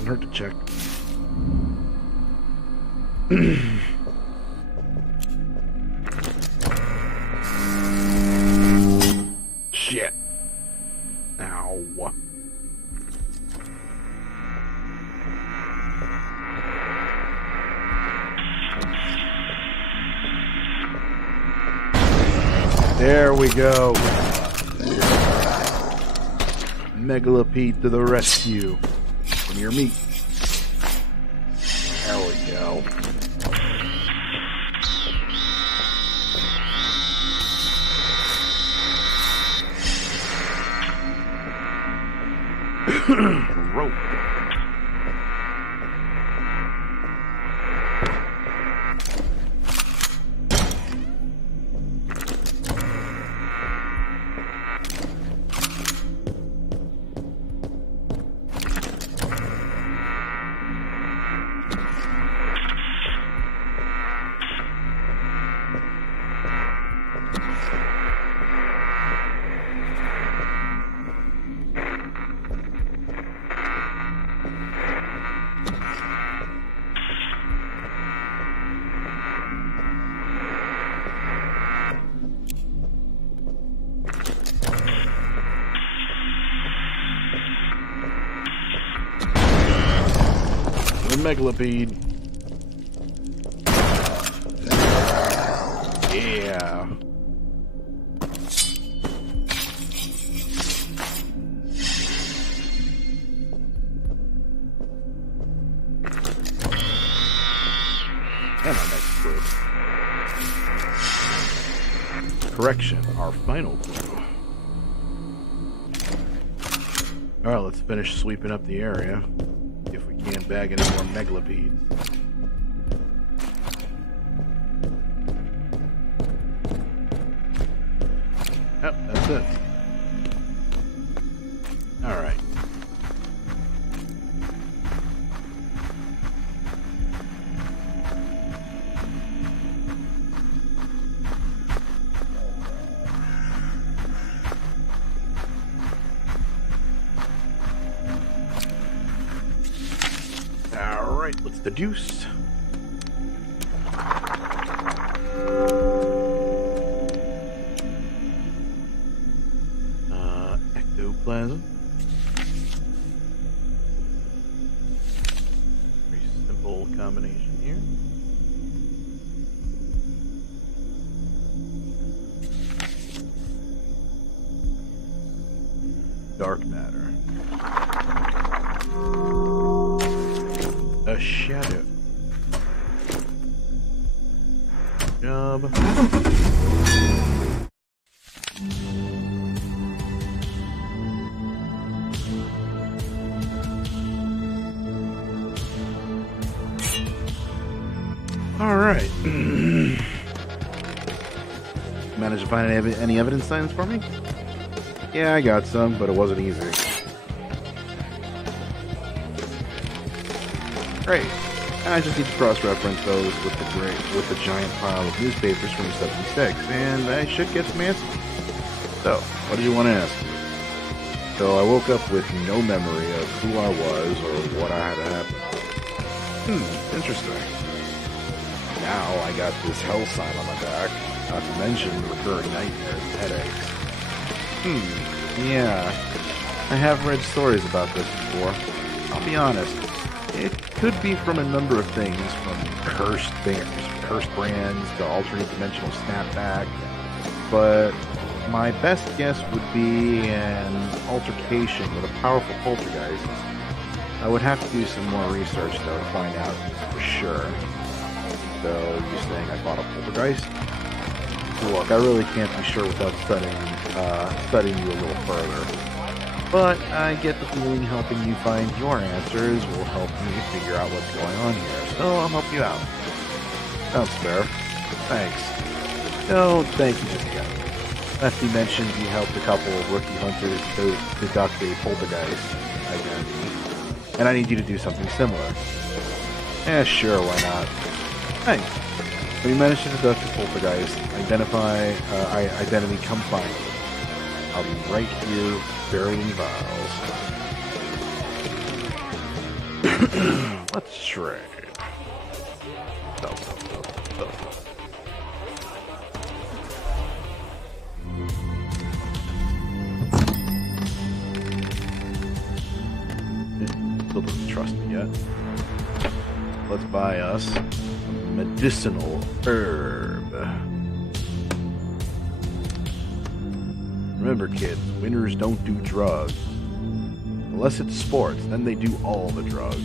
Hurt to check. Shit. Ow. There we go. Megalopede to the rescue. Come here, meat. There we go. Rope. Megalopede. Yeah. And our next clue. Correction, our final clue. Alright, let's finish sweeping up the area. If we can't bag any more megalopedes. Yep, that's it. Alright. Alright, what's the deuce? Ectoplasm. Very simple combination here. Dark matter. A shadow. Job. Alright. Managed to find any evidence signs for me? Yeah, I got some, but it wasn't easy. Great. I just need to cross-reference those with the giant pile of newspapers from 76, and I should get some answers. So, what do you want to ask me? So I woke up with no memory of who I was or what I had to happen. Interesting. Now I got this Hellsign on my back, not to mention recurring nightmares and headaches. Yeah. I have read stories about this before. I'll be honest. It could be from a number of things, from cursed brands to alternate dimensional snapback, but my best guess would be an altercation with a powerful poltergeist. I would have to do some more research, though, to find out for sure. So, you're saying I fought a poltergeist? Look, I really can't be sure without studying you a little further. But I get the feeling helping you find your answers will help me figure out what's going on here. So, I'll help you out. Sounds fair. Thanks. No, thank you just yet. Lefty mentioned you helped a couple of rookie hunters to deduct a poltergeist identity, and I need you to do something similar. Yeah, sure, why not? Thanks. When you manage to deduct a poltergeist, identity, come find me. I'll be right here, burying vials. Let's trade. Go. Still doesn't trust me yet. Let's buy us a medicinal herb. Remember, kids, winners don't do drugs. Unless it's sports, then they do all the drugs.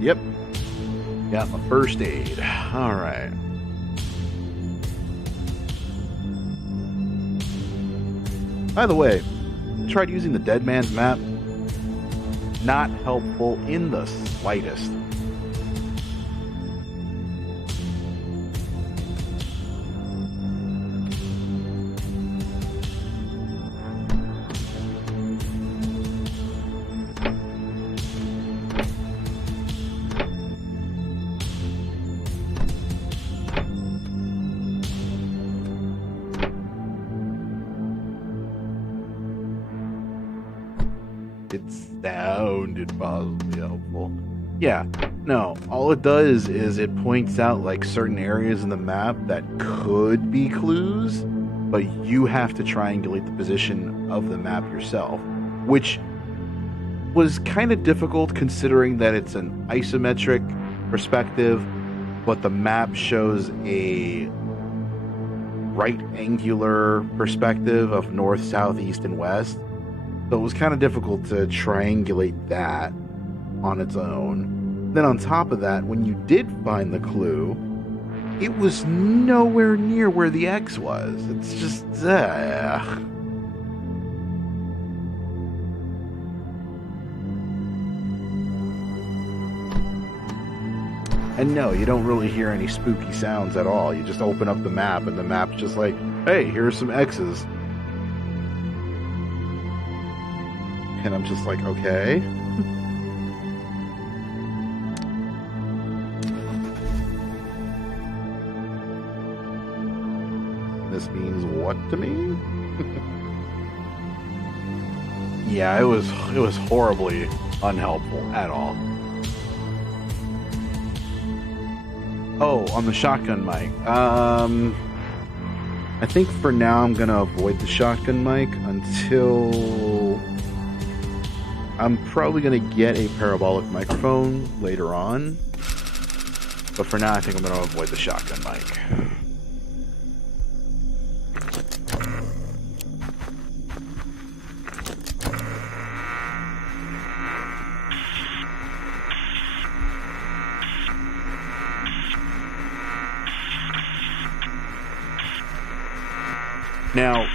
Yep. Got my first aid. Alright. By the way, I tried using the Dead Man's Map. Not helpful in the slightest. It sounded possibly helpful. Yeah, no, all it does is it points out like certain areas in the map that could be clues, but you have to triangulate the position of the map yourself, which was kind of difficult considering that it's an isometric perspective, but the map shows a right angular perspective of north, south, east, and west. So it was kind of difficult to triangulate that on its own. Then on top of that, when you did find the clue, it was nowhere near where the X was. It's just, And no, you don't really hear any spooky sounds at all. You just open up the map, and the map's just like, hey, here's some X's. And I'm just like, okay. This means what to me? Yeah, it was horribly unhelpful at all. Oh, on the shotgun mic. I think for now I'm gonna avoid the shotgun mic until I'm probably going to get a parabolic microphone later on, but for now I think I'm going to avoid the shotgun mic. Now,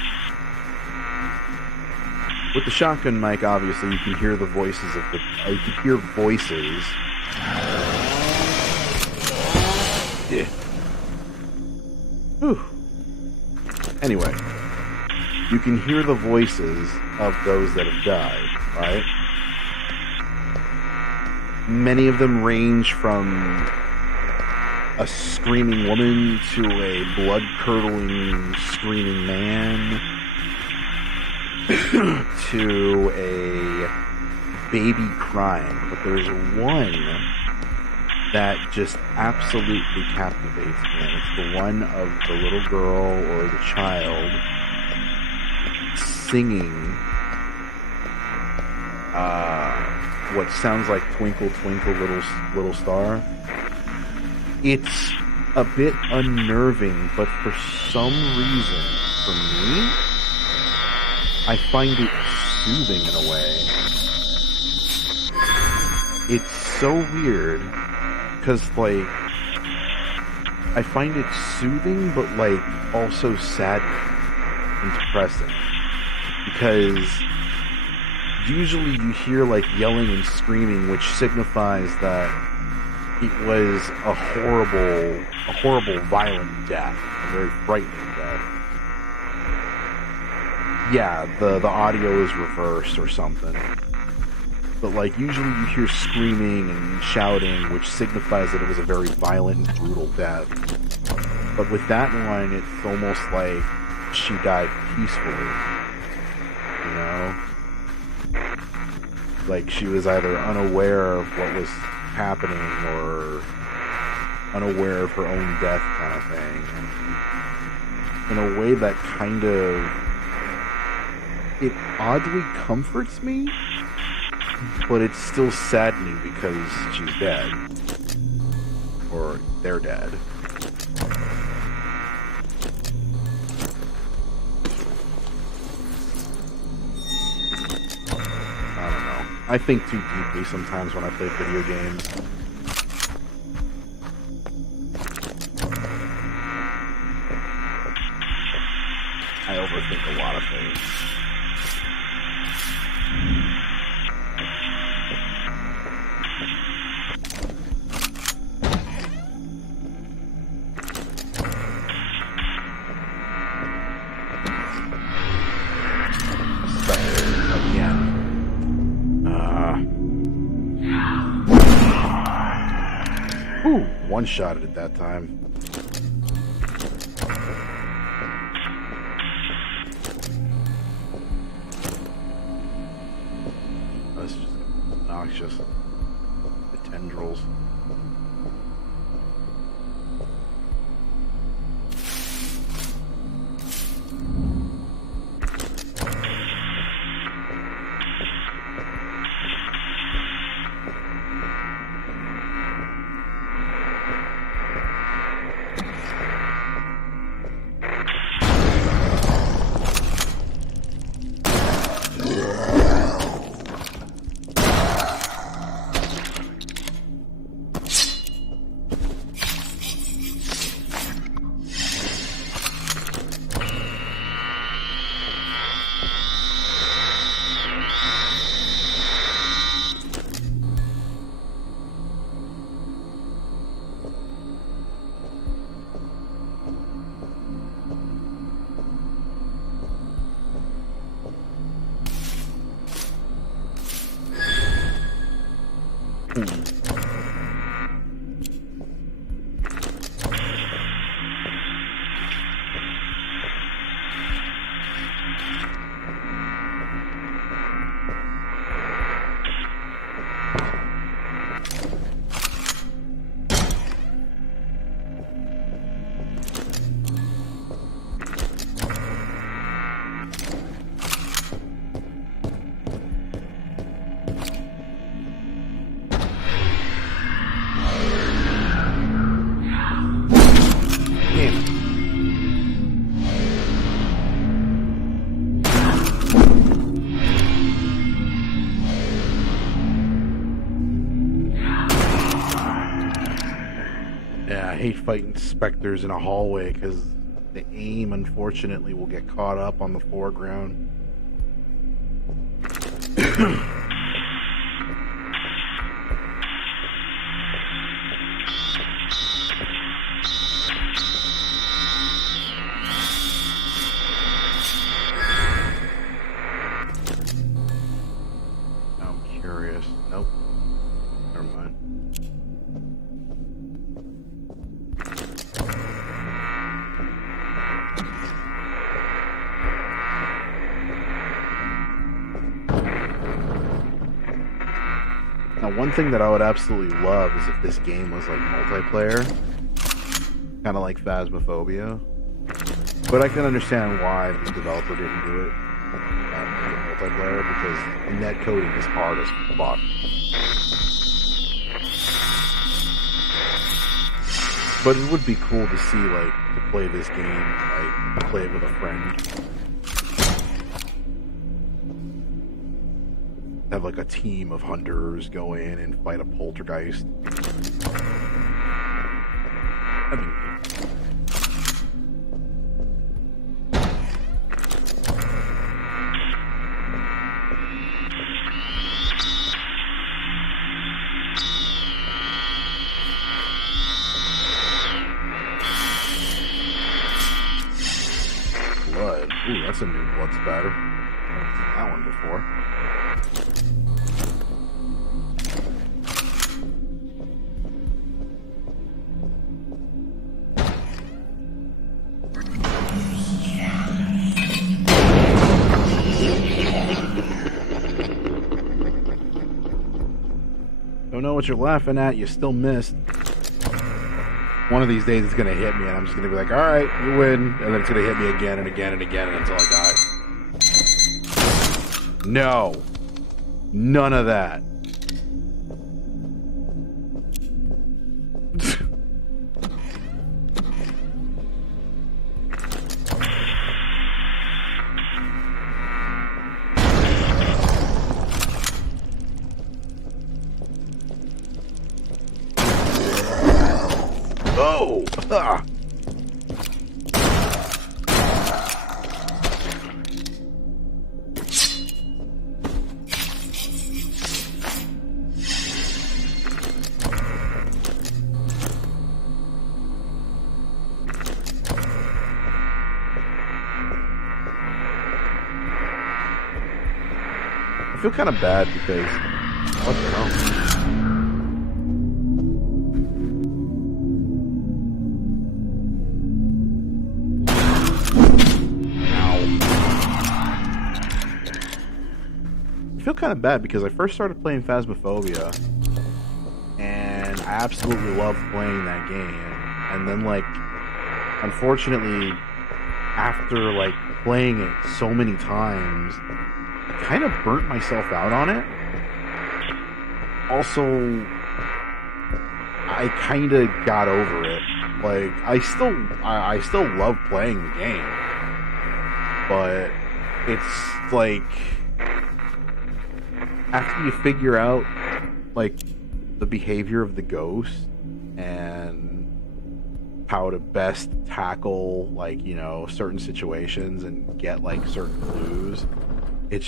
with the shotgun mic, obviously, you can hear the voices of the... you can hear voices. Yeah. Whew. Anyway, you can hear the voices of those that have died, right? Many of them range from a screaming woman to a blood-curdling screaming man to a baby crying. But there's one that just absolutely captivates me, and it's the one of the little girl or the child singing what sounds like Twinkle Twinkle Little Star. It's a bit unnerving, but for some reason, for me, I find it soothing in a way. It's so weird, because, like, I find it soothing, but, like, also saddening and depressing. Because usually you hear, like, yelling and screaming, which signifies that it was a horrible, violent death. A very frightening death. Yeah, the audio is reversed or something. But, like, usually you hear screaming and shouting, which signifies that it was a very violent and brutal death. But with that one, it's almost like she died peacefully. You know? Like, she was either unaware of what was happening or unaware of her own death, kind of thing. And in a way that kind of... it oddly comforts me, but it's still saddening because she's dead. Or they're dead. I don't know. I think too deeply sometimes when I play video games. I overthink a lot of things. One shot at that time. That's just obnoxious. The tendrils. I hate fighting specters in a hallway because The aim, unfortunately, will get caught up on the foreground. I'm curious. Nope. Never mind. Now, one thing that I would absolutely love is if this game was like multiplayer, kind of like Phasmophobia. But I can understand why the developer didn't do it and make it multiplayer, because net coding is hard as fuck. But it would be cool to see, like, to play this game, like, play it with a friend. Have like a team of hunters go in and fight a poltergeist. That'd be neat. Blood. Ooh, that's a new blood spatter. I haven't seen that one before. Don't know what you're laughing at, you still missed. One of these days it's gonna hit me and I'm just gonna be like, alright, you win. And then it's gonna hit me again and again and again until I die. No. None of that. Oh! Ah. I feel kind of bad because what the hell? I feel kind of bad because I first started playing Phasmophobia and I absolutely loved playing that game, and then like unfortunately after like playing it so many times I kind of burnt myself out on it. Also, I kind of got over it. Like I still love playing the game, but it's like after you figure out like the behavior of the ghost and how to best tackle like, you know, certain situations and get like certain clues, it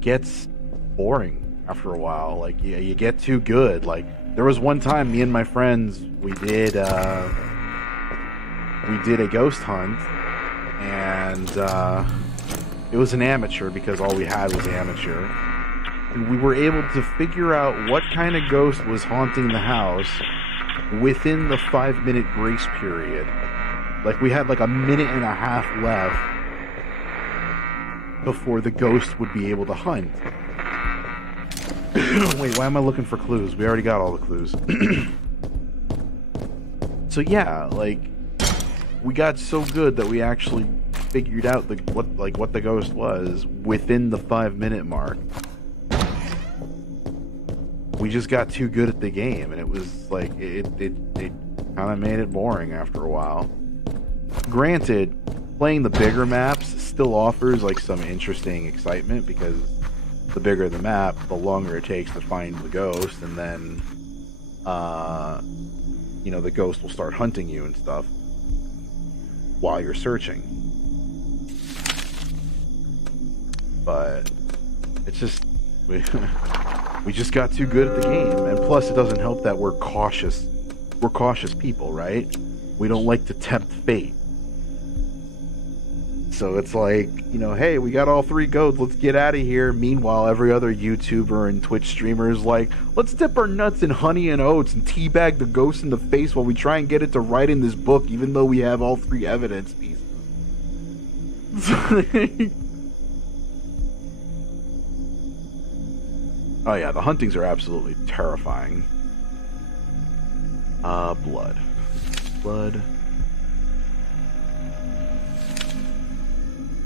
gets boring after a while. Like you get too good. Like there was one time me and my friends we did a ghost hunt, and it was an amateur because all we had was amateur. And we were able to figure out what kind of ghost was haunting the house within the 5-minute grace period. Like we had like a minute and a half left before the ghost would be able to hunt. Wait, why am I looking for clues? We already got all the clues. So yeah, like we got so good that we actually figured out what the ghost was within the 5-minute mark. We just got too good at the game, and it was like it kind of made it boring after a while. Granted, playing the bigger maps still offers like some interesting excitement, because the bigger the map, the longer it takes to find the ghost, and then you know, the ghost will start hunting you and stuff. while you're searching. But it's just we just got too good at the game, and plus it doesn't help that we're cautious people, right? We don't like to tempt fate. So it's like, hey, we got all 3 goats, let's get out of here. Meanwhile, every other YouTuber and Twitch streamer is like, let's dip our nuts in honey and oats and teabag the ghost in the face while we try and get it to write in this book, even though we have all 3 evidence pieces. Oh yeah, the huntings are absolutely terrifying. Blood.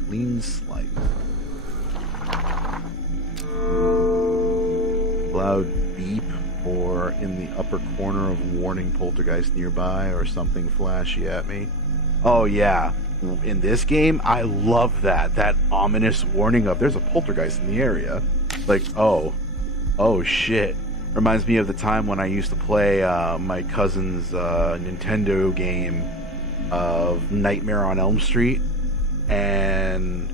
Lean slice. Loud beep, or in the upper corner of warning poltergeist nearby, or something flashy at me. Oh yeah, in this game, I love that ominous warning of there's a poltergeist in the area. Like, oh shit. Reminds me of the time when I used to play my cousin's Nintendo game of Nightmare on Elm Street, and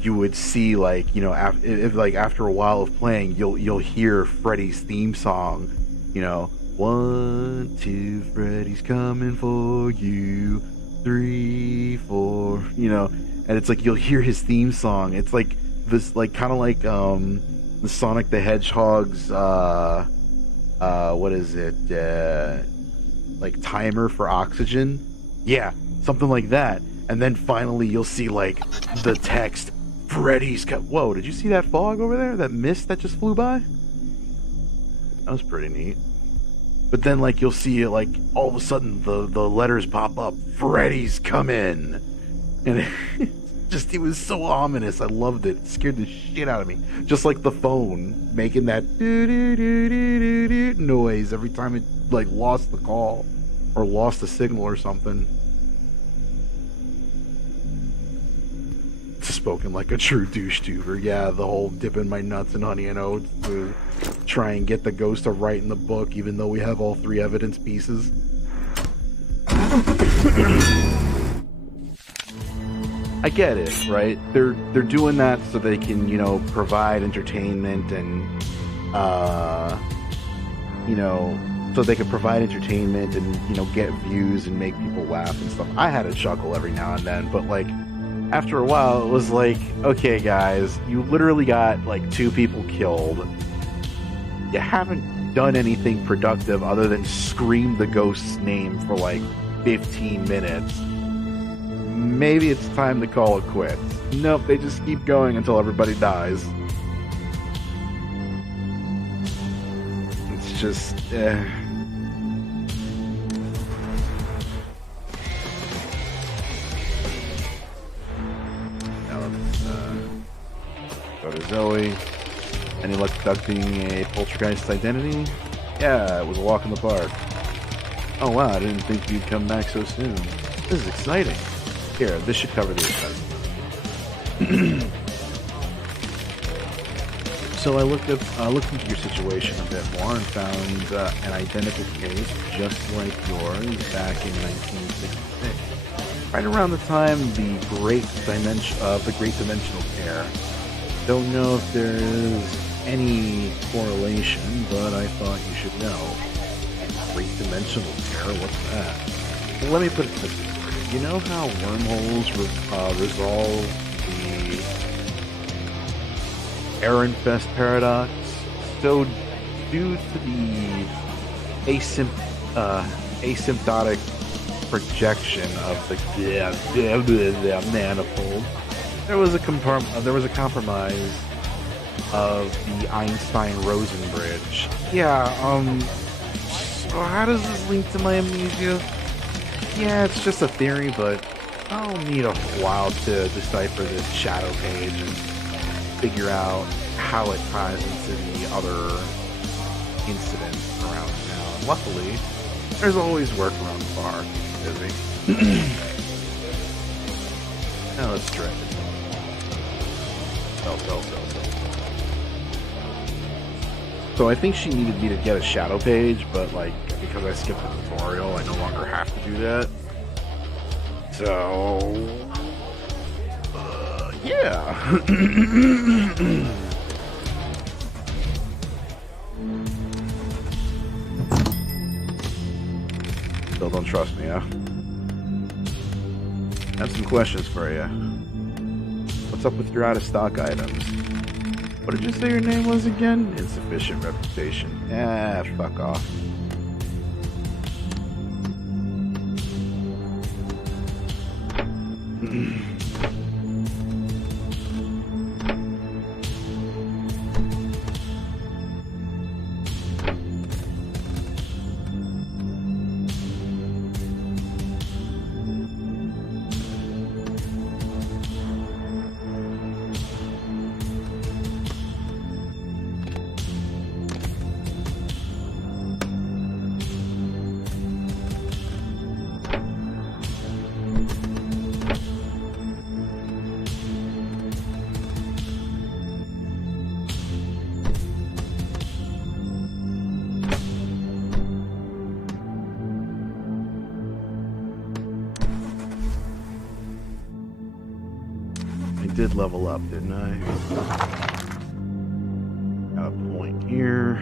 you would see, like, after a while of playing, you'll hear Freddy's theme song, 1, 2, Freddy's coming for you, 3, 4, and it's like you'll hear his theme song. It's like this, like, kind of like the Sonic the Hedgehog's what is it, like timer for oxygen, yeah, something like that. And then finally you'll see, like, the text, Freddy's whoa, did you see that fog over there, that mist that just flew by? That was pretty neat. But then, like, you'll see, like, all of a sudden the letters pop up, Freddy's coming, and it was so ominous. I loved it. It scared the shit out of me. Just like the phone making that doo-doo-doo-doo-doo-doo noise every time it, like, lost the call or lost the signal or something. Spoken like a true douche tuber. Yeah, the whole dipping my nuts in honey and oats to try and get the ghost to write in the book, even though we have all 3 evidence pieces. I get it, right? They're doing that so they can, provide entertainment and, so they can provide entertainment and, get views and make people laugh and stuff. I had a chuckle every now and then, but, like, after a while, it was like, okay, guys, you literally got, like, 2 people killed. You haven't done anything productive other than scream the ghost's name for, like, 15 minutes. Maybe it's time to call it quits. Nope, they just keep going until everybody dies. It's just, Now let's go to Zoe. Any luck deducting a poltergeist identity? Yeah, it was a walk in the park. Oh wow, I didn't think you'd come back so soon. This is exciting. Here, this should cover the expense. So I looked into your situation a bit more and found an identical case just like yours back in 1966. Right around the time the Great Dimensional Tear. Don't know if there is any correlation, but I thought you should know. Great Dimensional Tear? What's that? Well, let me put it this way. You know how wormholes resolve the Ehrenfest paradox? So, due to the asymptotic projection of the manifold, there was a compromise of the Einstein-Rosen bridge. Yeah, so how does this link to my amnesia? Yeah, it's just a theory, but I'll need a while to decipher this shadow page and figure out how it ties into the other incidents around town. Luckily, there's always work around the bar. Busy. Now let's try it. Sell. So I think she needed me to get a shadow page, but, like, because because I skipped the tutorial, I no longer have to do that. So, yeah. Still don't trust me, huh? I have some questions for you. What's up with your out-of-stock items? What did you say your name was again? Insufficient reputation. Ah, fuck off. Did level up, didn't I? Got a point here.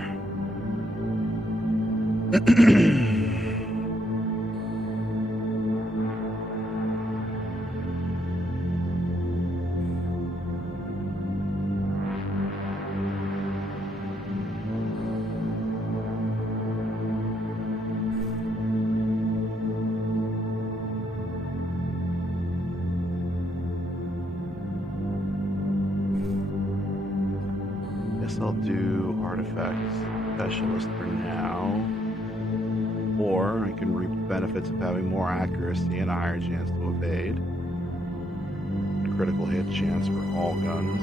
I'll do artifacts specialist for now, or I can reap the benefits of having more accuracy and a higher chance to evade. A critical hit chance for all guns.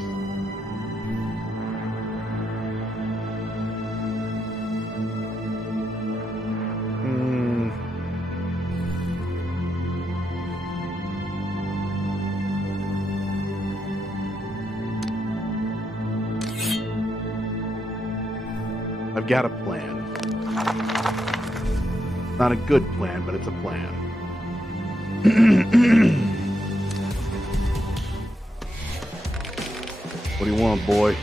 I've got a plan. Not a good plan, but it's a plan. What do you want, boy?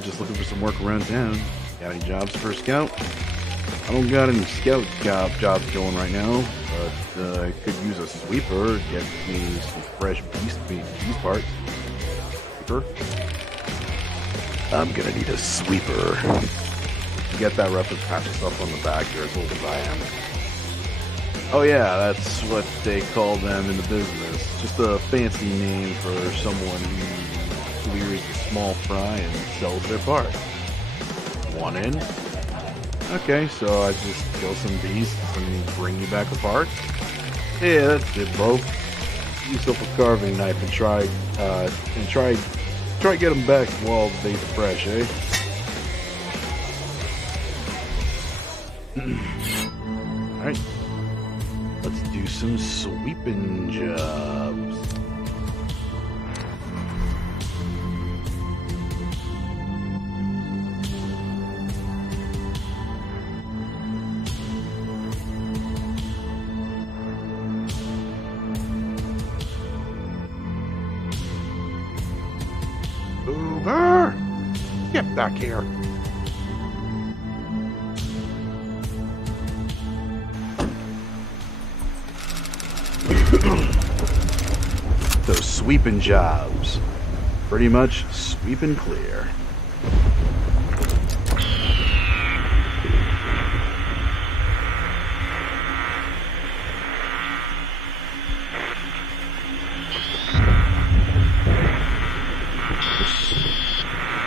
Just looking for some work around town. Got any jobs for a scout? I don't got any scout jobs going right now, but I could use a sweeper. Get me some fresh beast parts. Sweeper? I'm gonna need a sweeper. You get that reference, pat yourself on the back. You're as old as I am. Oh yeah, that's what they call them in the business. Just a fancy name for someone who clears the small fry and sells their parts. Want in? Okay, so I just kill some beasts and bring you back a part. Yeah, that's it, Bo. Use yourself a carving knife and try get them back while they're fresh, eh? Alright. Let's do some sweeping jobs. Uber! Get back here! Those sweeping jobs. Pretty much sweep and clear.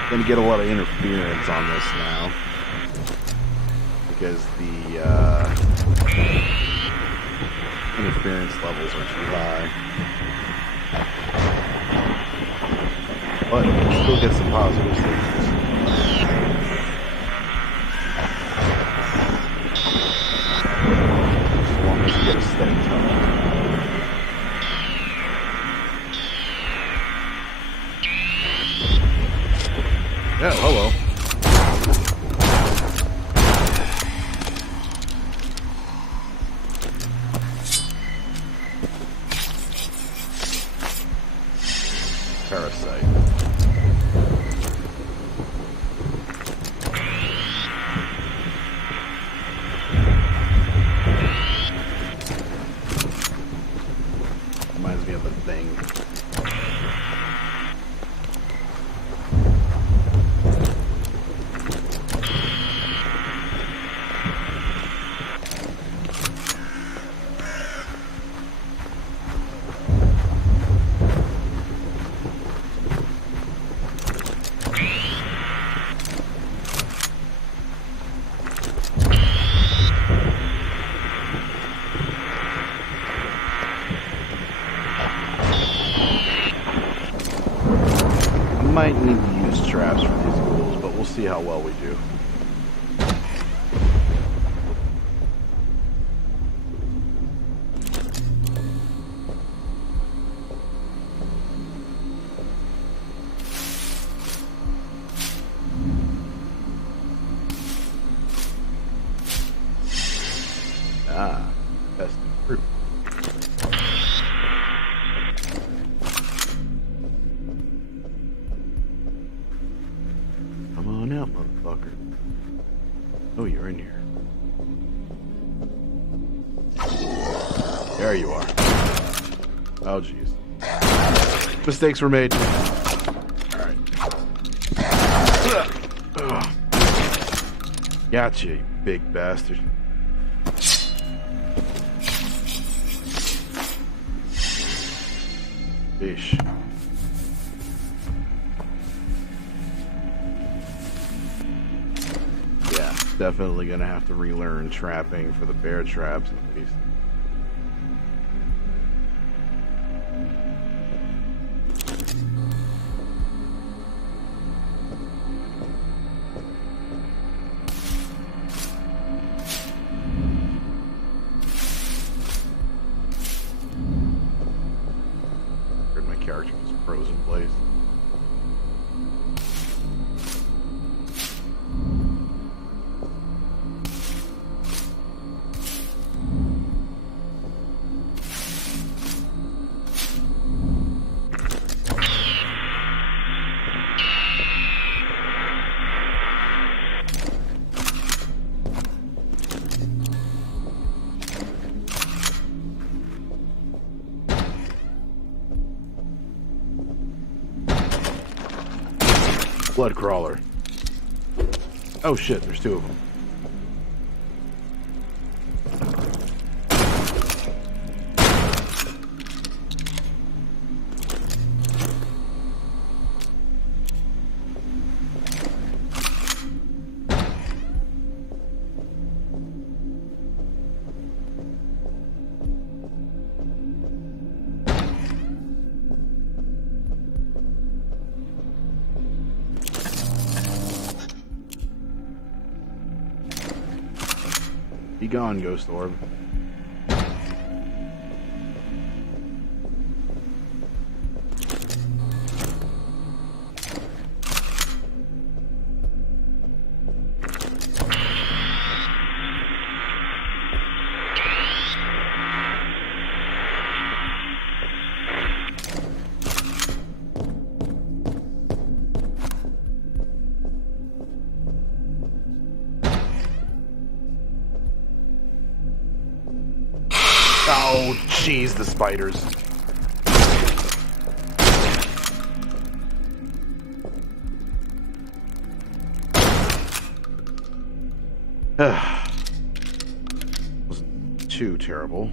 Gonna get a lot of interference on this now because the interference levels are too high, but you can still get some positive signals. As long as you get a steady tone. Yeah, hello. see how well we do. Ah, testing fruit. Come on out, motherfucker. Oh, you're in here. There you are. Oh, jeez. Mistakes were made. Alright. Gotcha, you big bastard. Fish. Yeah, definitely gonna have to relearn trapping for the bear traps at least. My character was frozen in place. Blood crawler. Oh shit, there's two of them. Be gone, Ghost Orb. Oh, jeez, the spiders. Wasn't too terrible.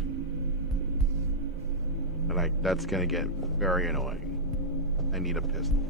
But that's gonna get very annoying. I need a pistol.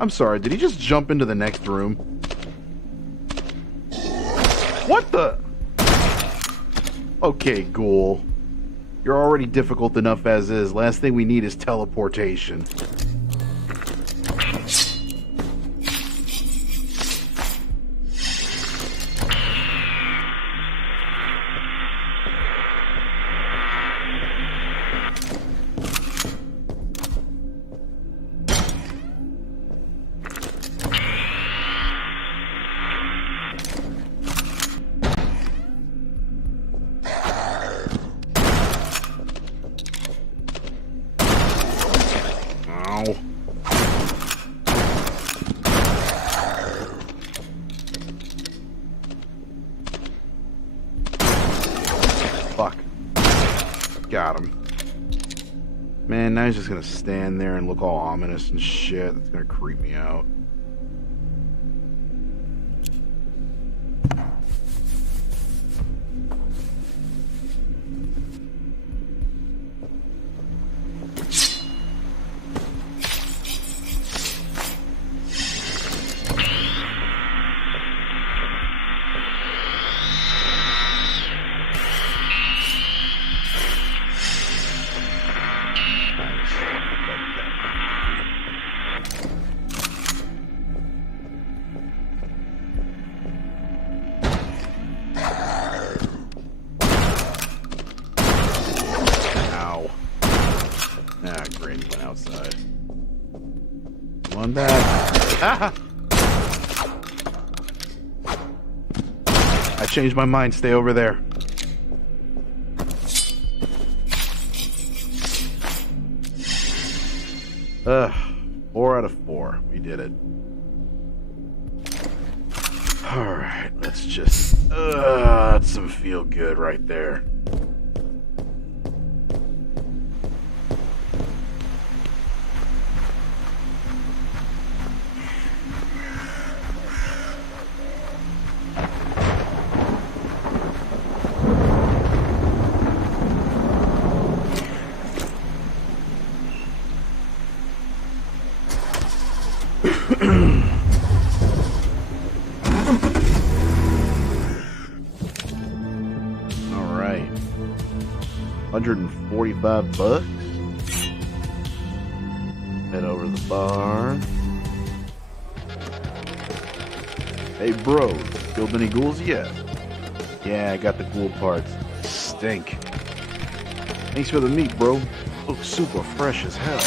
I'm sorry, did he just jump into the next room? What the? Okay, ghoul. You're already difficult enough as is. Last thing we need is teleportation. Ow. fuck. Got him. Man, now he's just gonna stand there and look all ominous and shit. That's gonna creep me out. On back. Ah! I changed my mind. Stay over there. Ugh. 4 out of 4. We did it. Alright, let's just... that's some feel good right there. Alright. $145. Head over to the bar. Hey bro, killed any ghouls yet? Yeah, I got the ghoul parts. Stink. Thanks for the meat, bro. Looks super fresh as hell.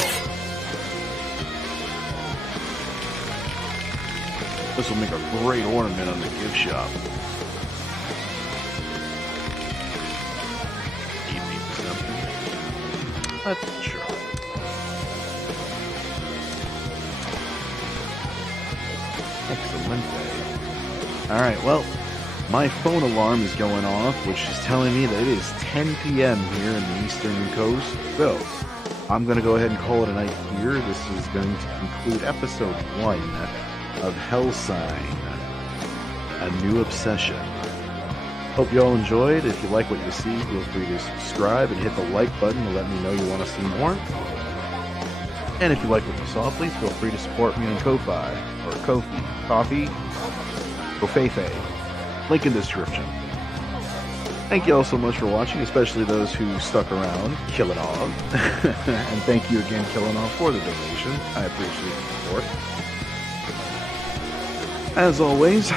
This will make a great ornament on the gift shop. Eat me something. Let's try. Excellent. Alright, well, my phone alarm is going off, which is telling me that it is 10 p.m. here in the Eastern Coast. So, I'm going to go ahead and call it a night here. This is going to conclude episode 1 of Hellsign, A New Obsession. Hope you all enjoyed. If you like what you see, feel free to subscribe and hit the like button to let me know you want to see more. And if you like what you saw, please feel free to support me on Ko-Fi, or Ko-Fi, Coffee, Ko-Fei. Link in the description. Thank you all so much for watching, especially those who stuck around, Killinov. And thank you again, Killinov, for the donation. I appreciate the support. As always,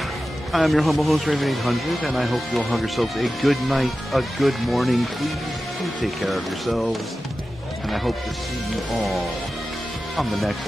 I'm your humble host, Raven 800, and I hope you'll have yourselves a good night, a good morning. Please do take care of yourselves, and I hope to see you all on the next